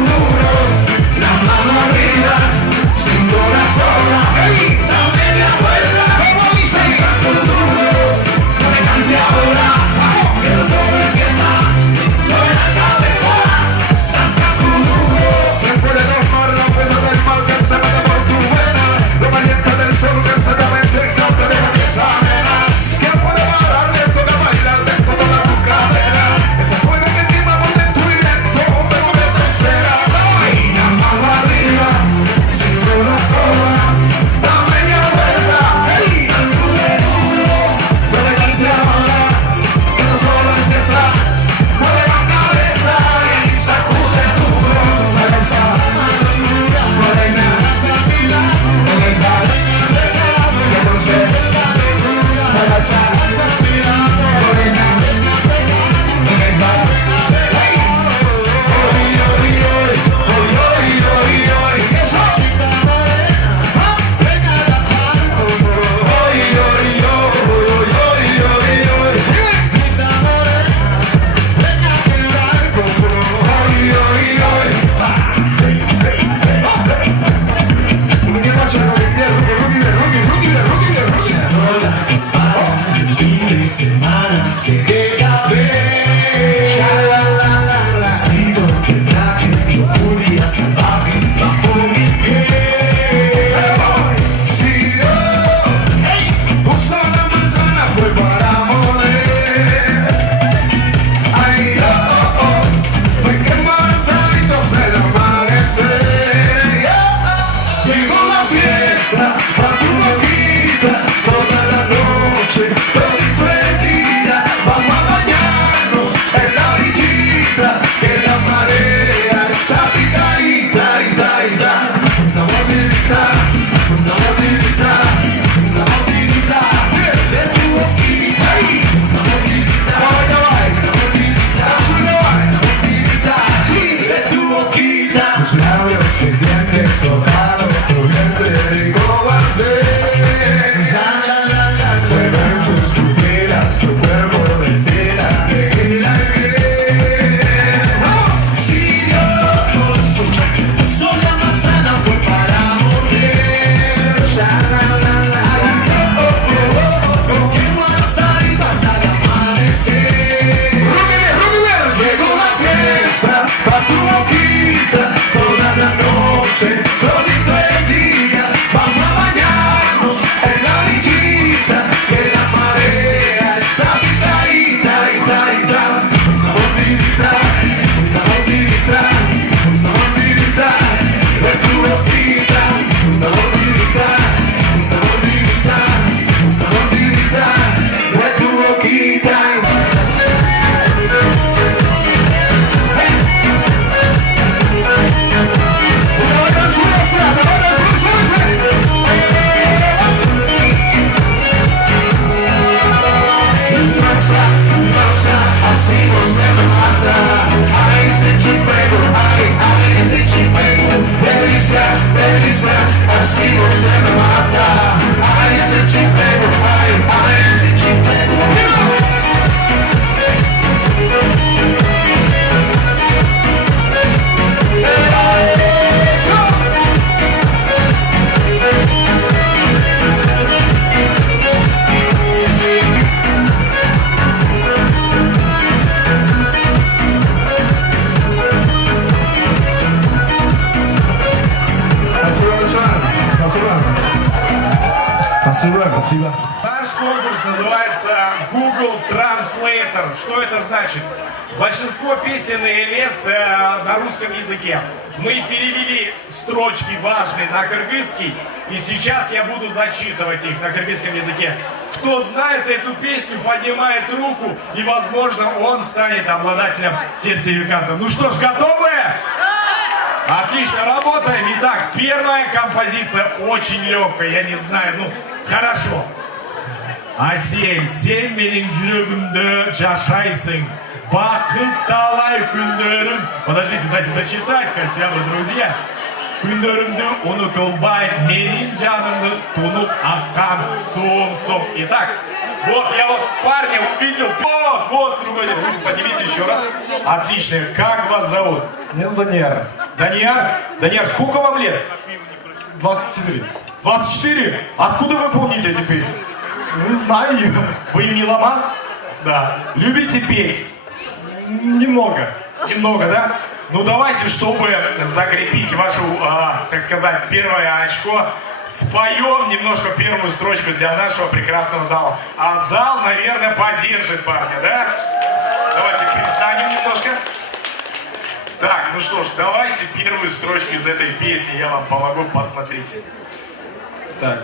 Google Translator. Что это значит? Большинство песен ЛС на русском языке. Мы перевели строчки важные на кыргызский, и сейчас я буду зачитывать их на кыргызском языке. Кто знает эту песню, поднимает руку, и, возможно, он станет обладателем сертификата. Ну что ж, готовы? Отлично, работаем. Итак, первая композиция очень легкая, я не знаю, ну, хорошо. Асем, сен менің жүрегімді жашайсың, бақыт талай күндерім. Подождите, дайте дочитать хотя бы, друзья. Күндерімді ұмытылбай, менің жанымды тұнып аққан суым. Итак, вот я вот парня увидел. Вот, другой день. Руки поднимите еще раз. Отлично. Как вас зовут? Меня зовут Данияр. Данияр, сколько вам лет? 24. 24? Откуда вы помните эти песни? Не знаю ее. Вы меломан? Да. Любите петь? Немного. Немного, да? Ну давайте, чтобы закрепить вашу, так сказать, первое очко, споем немножко первую строчку для нашего прекрасного зала. А зал, наверное, поддержит парня, да? Давайте перестанем немножко. Так, ну что ж, давайте первую строчку из этой песни я вам помогу, посмотрите. Так.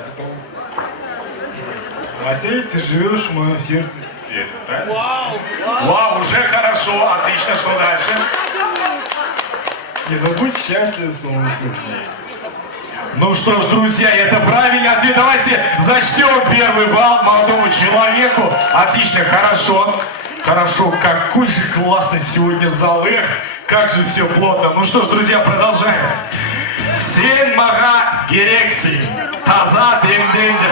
Василий, ты живешь в моем сердце. Вау, уже хорошо, отлично, что дальше? Не забудь счастье солнечных дней. Ну что ж, друзья, это правильный ответ. Давайте зачтем первый балл молодому человеку. Отлично, хорошо. Хорошо, какой же классный сегодня зал. Эх, как же все плотно. Ну что ж, друзья, продолжаем. Сен мага герекси, таза демденджа.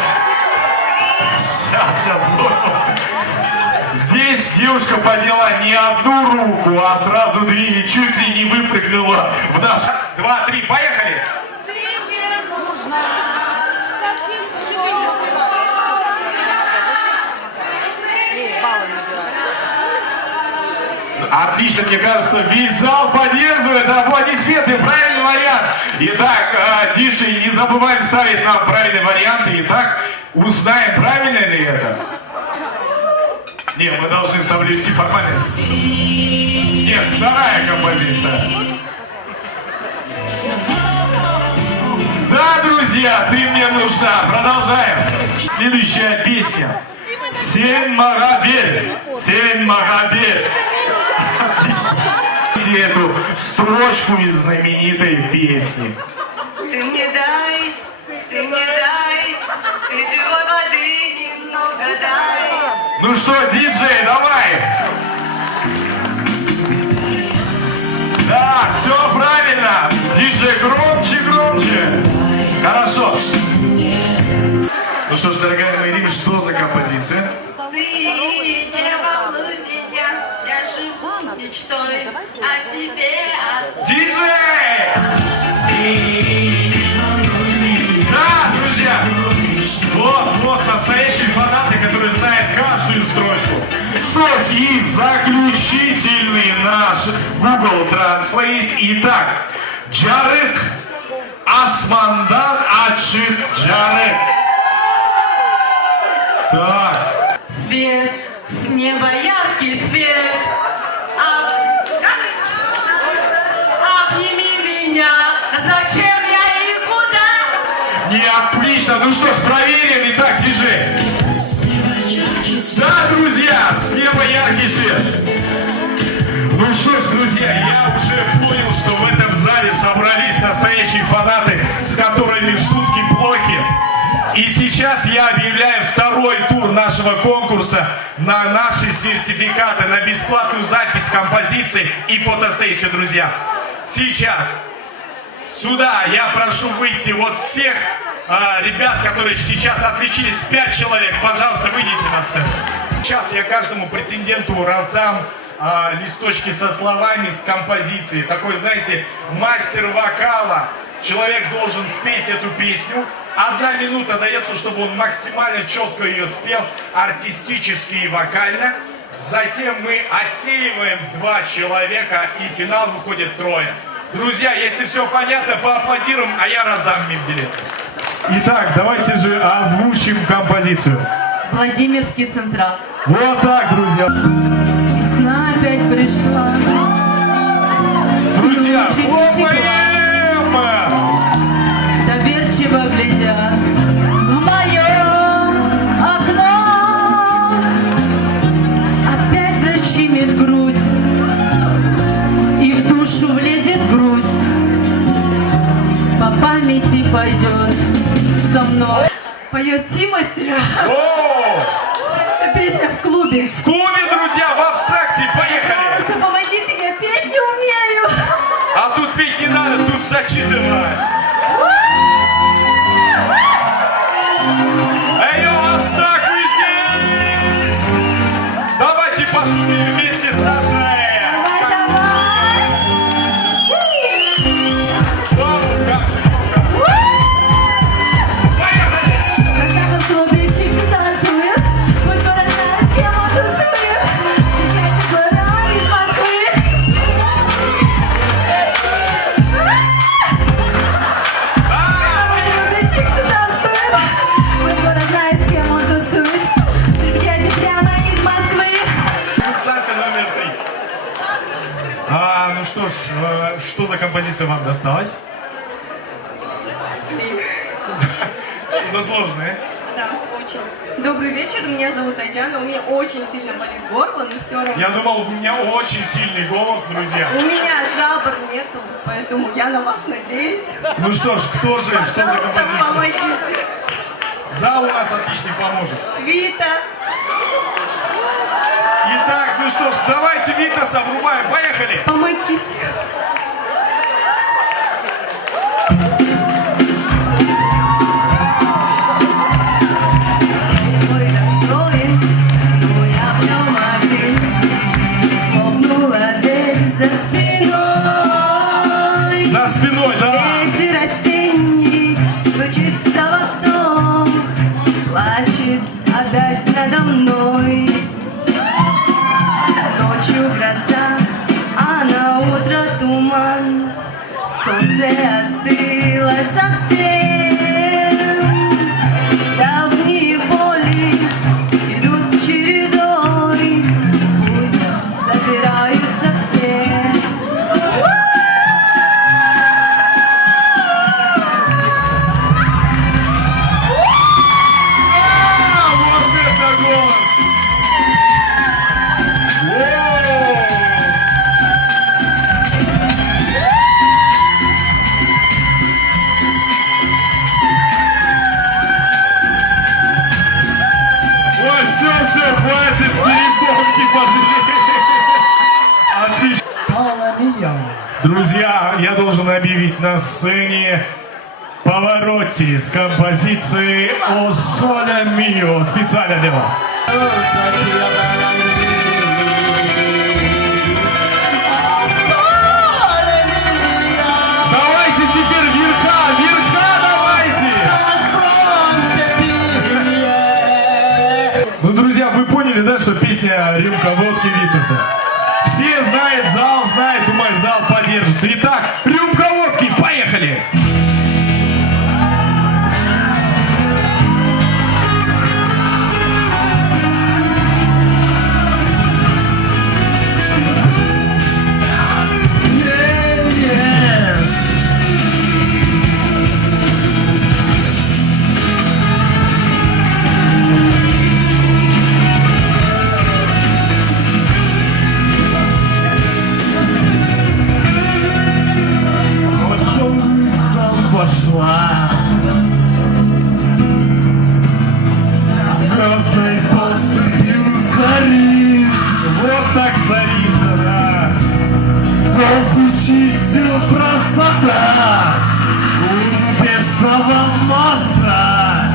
Сейчас. Здесь девушка подняла не одну руку, а сразу две, и чуть ли не выпрыгнула в наш. 1, 2, 3, поехали! Ты мне нужна. Отлично, мне кажется, весь зал поддерживает. Аплодисменты, правильный вариант. Итак, диджей, не забываем ставить нам правильные варианты. Итак, узнаем, правильно ли это. Нет, мы должны соблюсти формальность. Нет, вторая композиция. Да, друзья, ты мне нужна. Продолжаем. Следующая песня. Сен Магабель. Сен Магабель. Эту строчку из знаменитой песни. Ты мне дай, ты живой воды немного дай. Ну что, диджей, давай! Да, все правильно! Диджей, громче! Хорошо! Ну что ж, дорогая Марина, что за композиция? Ты не волнуй меня, я живу мечтой о тебе. Диджей! Да, друзья! Вот настоящие фанаты, которые знают каждую строчку. Что есть заключительный наш Google Translate. Итак, Джарык, Асмандан, Ачык, Джарык. Так. Свет, с неба яркий свет. Обними меня, зачем я и куда? Не отлично. Ну что ж, проверим. Итак, диджей. Да, друзья, с неба яркий свет. Ну что ж, друзья, я уже понял, что в этом зале собрались настоящие фанаты, с которыми шутки плохи. И сейчас я объявляю второй тур нашего конкурса на наши сертификаты, на бесплатную запись композиций и фотосессию, друзья. Сейчас сюда я прошу выйти вот всех ребят, которые сейчас отличились, 5 человек. Пожалуйста, выйдите на сцену. Сейчас я каждому претенденту раздам листочки со словами, с композицией. Такой, знаете, мастер вокала. Человек должен спеть эту песню. 1 минута дается, чтобы он максимально четко ее спел, артистически и вокально. Затем мы отсеиваем 2 человека, и в финал выходит 3. Друзья, если все понятно, поаплодируем, а я раздам им билеты. Итак, давайте же озвучим композицию. Владимирский Централ. Вот так, друзья. Весна опять пришла. Друзья, Лучик хлопаем! Доверчиво глядят в мое окно. Опять защемит грудь, и в душу влезет грусть. По памяти пойдет со мной. Поет Тимати. О! Это песня в клубе. В клубе, друзья, в абстракте, поехали! Пожалуйста, помогите, я петь не умею. А тут петь не надо, тут зачитывать. Эй, йо, абстракт, вы здесь! Давайте пошумим вместе с нашей... О, как же громко. Поехали! Когда мы в клубе чиксы танцуют, пусть город знает, с кем он тусует. Встречайте баран из Москвы. Когда мы в клубе чиксы танцуют, пусть город знает, с кем он тусует. Встречайте прямо из Москвы. Оксанка номер 3. Ну что ж, что за композиция вам досталась? Что-то сложное. Да, очень. Добрый вечер, меня зовут Айджана, у меня очень сильно болит горло, но все равно. Я думал, у меня очень сильный голос, друзья. У меня жабр нету, поэтому я на вас надеюсь. Ну что ж, кто же, что за Пожалуйста, композиция? помогите. Зал у нас отличный поможет. Витас. Итак, ну что ж, давайте Витаса врубаем, поехали! Помогите. Мой настроен, но я в нем один. Хлопнула дверь за спиной. За спиной, да! Ветер осенний стучится в окно, плачет опять надо мной. Ночью гроза, а на утро туман. Солнце остыло совсем. Давние боли идут чередой, пусть собираются все. Вот это голос! Ой, все, хватит, серебрянки пожалели. Отлично. Друзья, я должен объявить на сцене Паваротти с композицией «О Соле Мио» специально для вас. Давайте теперь верха давайте! Ну, друзья, вы поняли, да, что песня «Рюмка водки» Витаса? Все знают, зал знает, думаю, зал поддержит. Итак, «Рюмка водки», поехали! Пошла звездной поступью цариц. Вот так царица, да. Звезд чистил простота у небесного моста,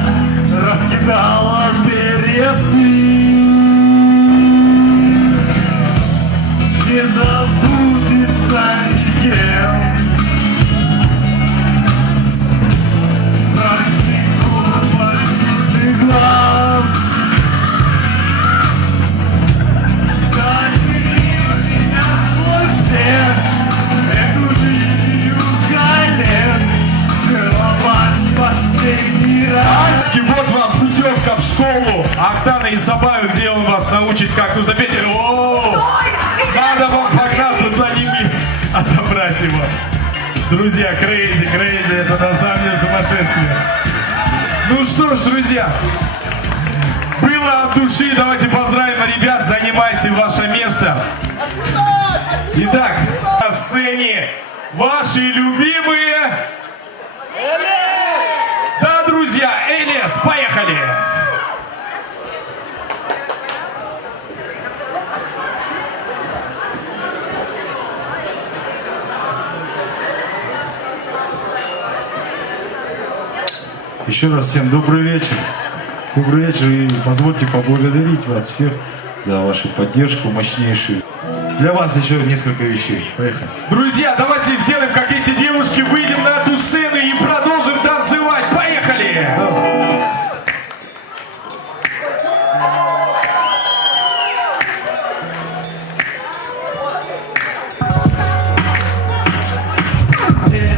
раскидала перья птиц. Не забудется никем глаз. Забери меня в свой плен, эту линию колен целовать последний раз. И вот вам путевка в школу. Ах да, Сабаю, где он вас научит, как нужно петь. О, надо вам погнаться за ними, отобрать его. Друзья, крейзи, это на самом деле сумасшествие. Ну что ж, друзья, было от души. Давайте поздравим ребят, занимайте ваше место. Итак, на сцене ваши любимые... Да, друзья, Элис, поехали! Еще раз всем добрый вечер. Добрый вечер, и позвольте поблагодарить вас всех за вашу поддержку мощнейшую. Для вас еще несколько вещей. Поехали. Друзья, давайте сделаем, как эти девушки, выйдем на эту сцену и продолжим танцевать. Поехали! Yeah.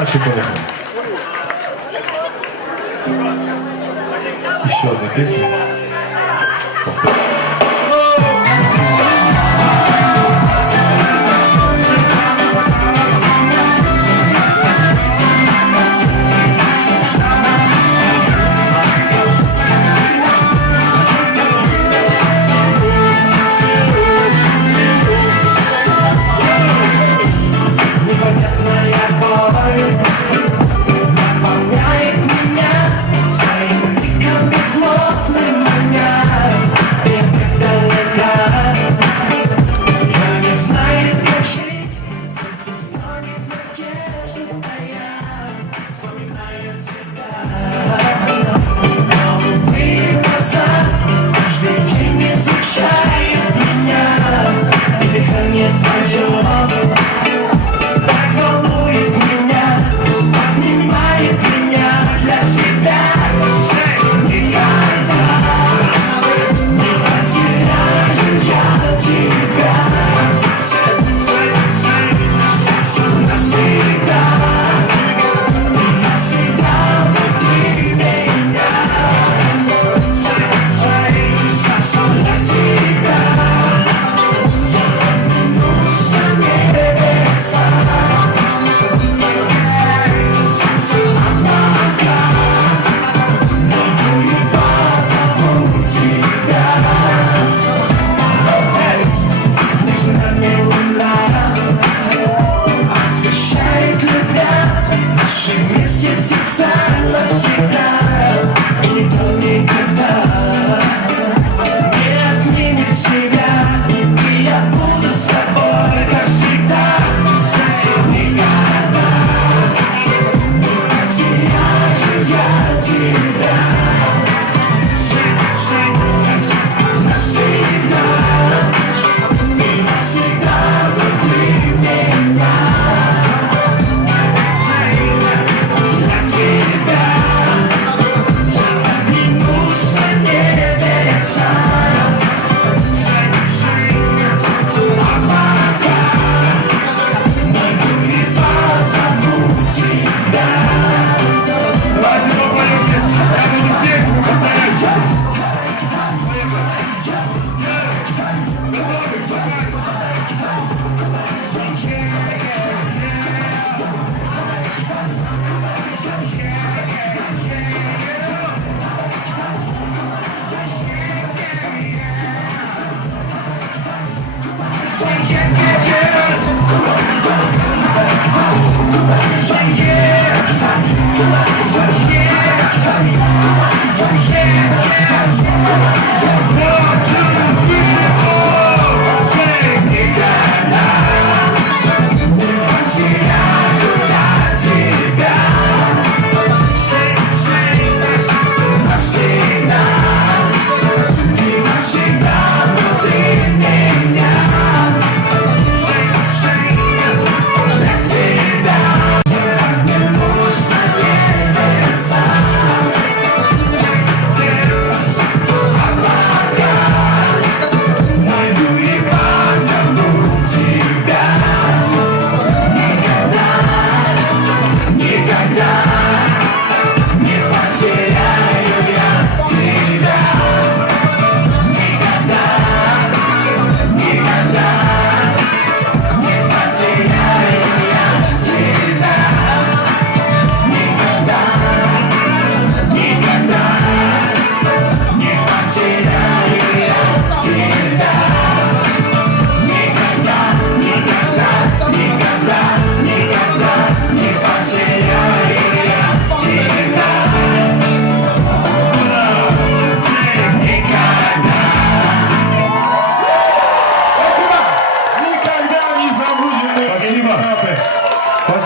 Дальше поехали. Еще одна песня. Непонятная боль наполняет меня своим криком безмолвным маня. Я так далека, я не знаю, как жить. Сердце стонет надежду, а я вспоминаю тебя. Голубые глаза каждый день изучают меня. И дыхание твое так волнует меня, обнимает меня для тебя. Никогда не потеряю я тебя. Навсегда, ты навсегда внутри меня. Для тебя нужно небеса. Освещает любя наши вместе сердца навсегда. И никто никогда не отнимет тебя. И я буду с тобой, как всегда. Никогда не потеряю я тебя. Навсегда, ты навсегда внутри меня. Для тебя не нужно небеса. А пока найду и позову тебя. Давайте попоем песню. Я буду петь, вы повторяйте.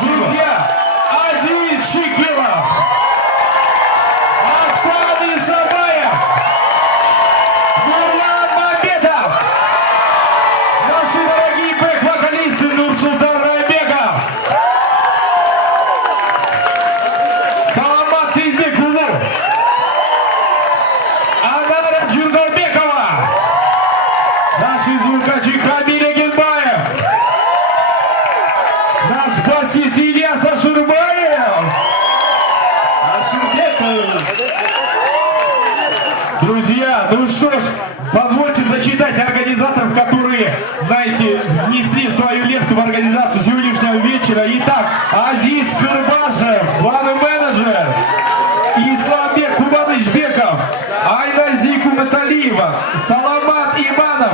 Друзья, Адиль Шикилов, Акбар Изабаев, Нурлан Мамбетов, наши дорогие бэк-вокалисты Нурсултан Райбеков, Саламат Сейдбекулу, Анара Джурдалбекова, наши звукачи Камиль Эгенбаев, наш басист Ильяс Ашурбаев.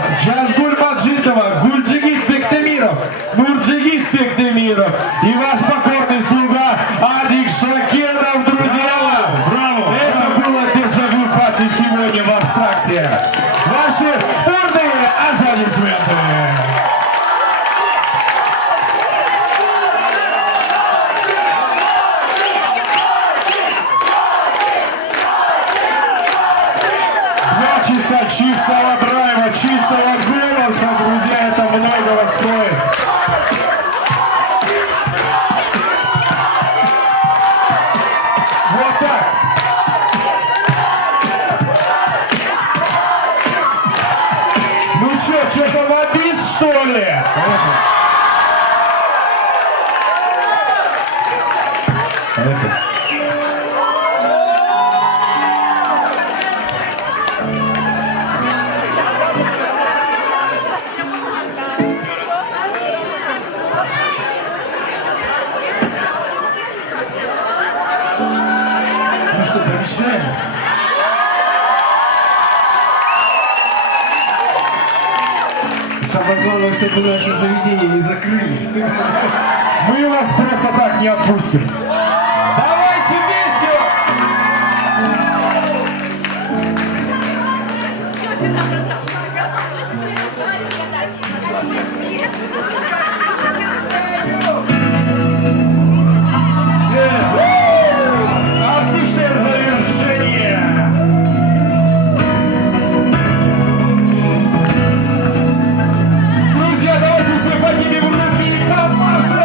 Бектемиров, Джазгуль Маджитова, Гульджигит Бектемиров, Нурджигит Бектемиров и ваш покорный слуга Адик Шакедов, друзья! Браво! Это было дежавю пати сегодня в абстракции. Ваши бурные аплодисменты! Часа чистого драйва, чистого голоса, друзья, это многого стоит. Вот так. Ну что, лоббист, что ли? Поехали. Ну что, помечтаем? Самое главное, чтобы наше заведение не закрыли. Мы вас просто так не отпустим. Давайте песню! Отличное завершение! Друзья, давайте все поднимем руки и помашем!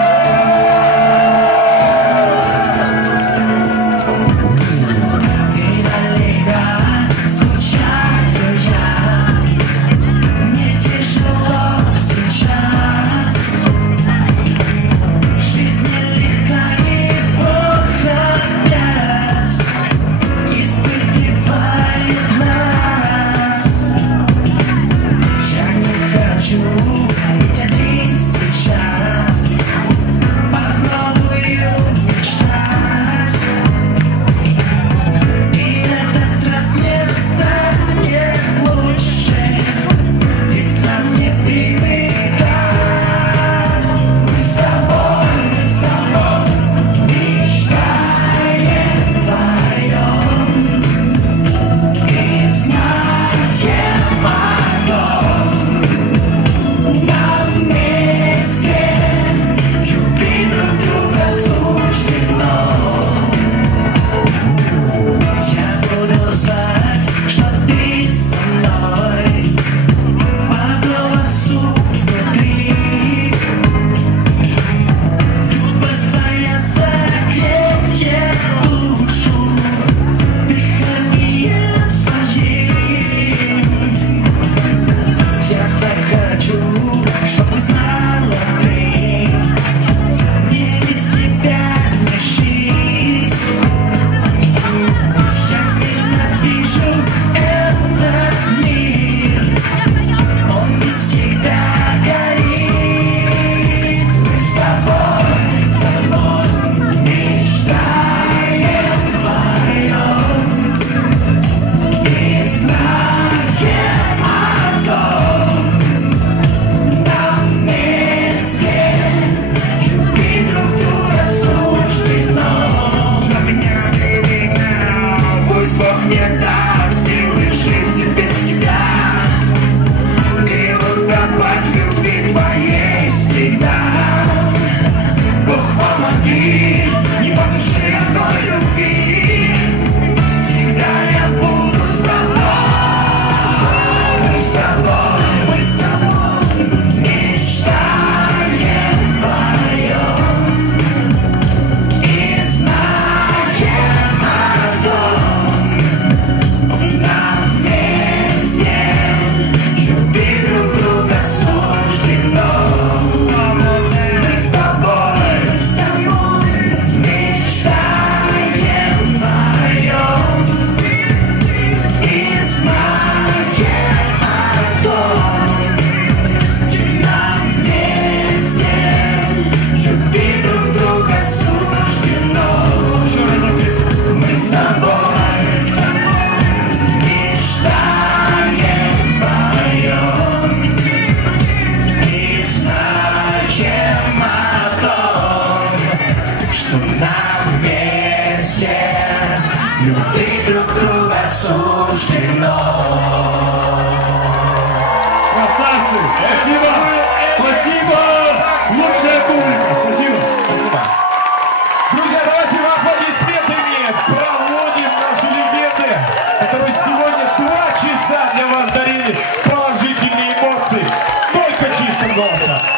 Молодцы! Спасибо! Спасибо! Лучшая публика! Спасибо! Спасибо! Друзья, давайте в аплодисментами проводим наши легенды, которые сегодня 2 часа для вас дарили положительные эмоции, только чистым голосом.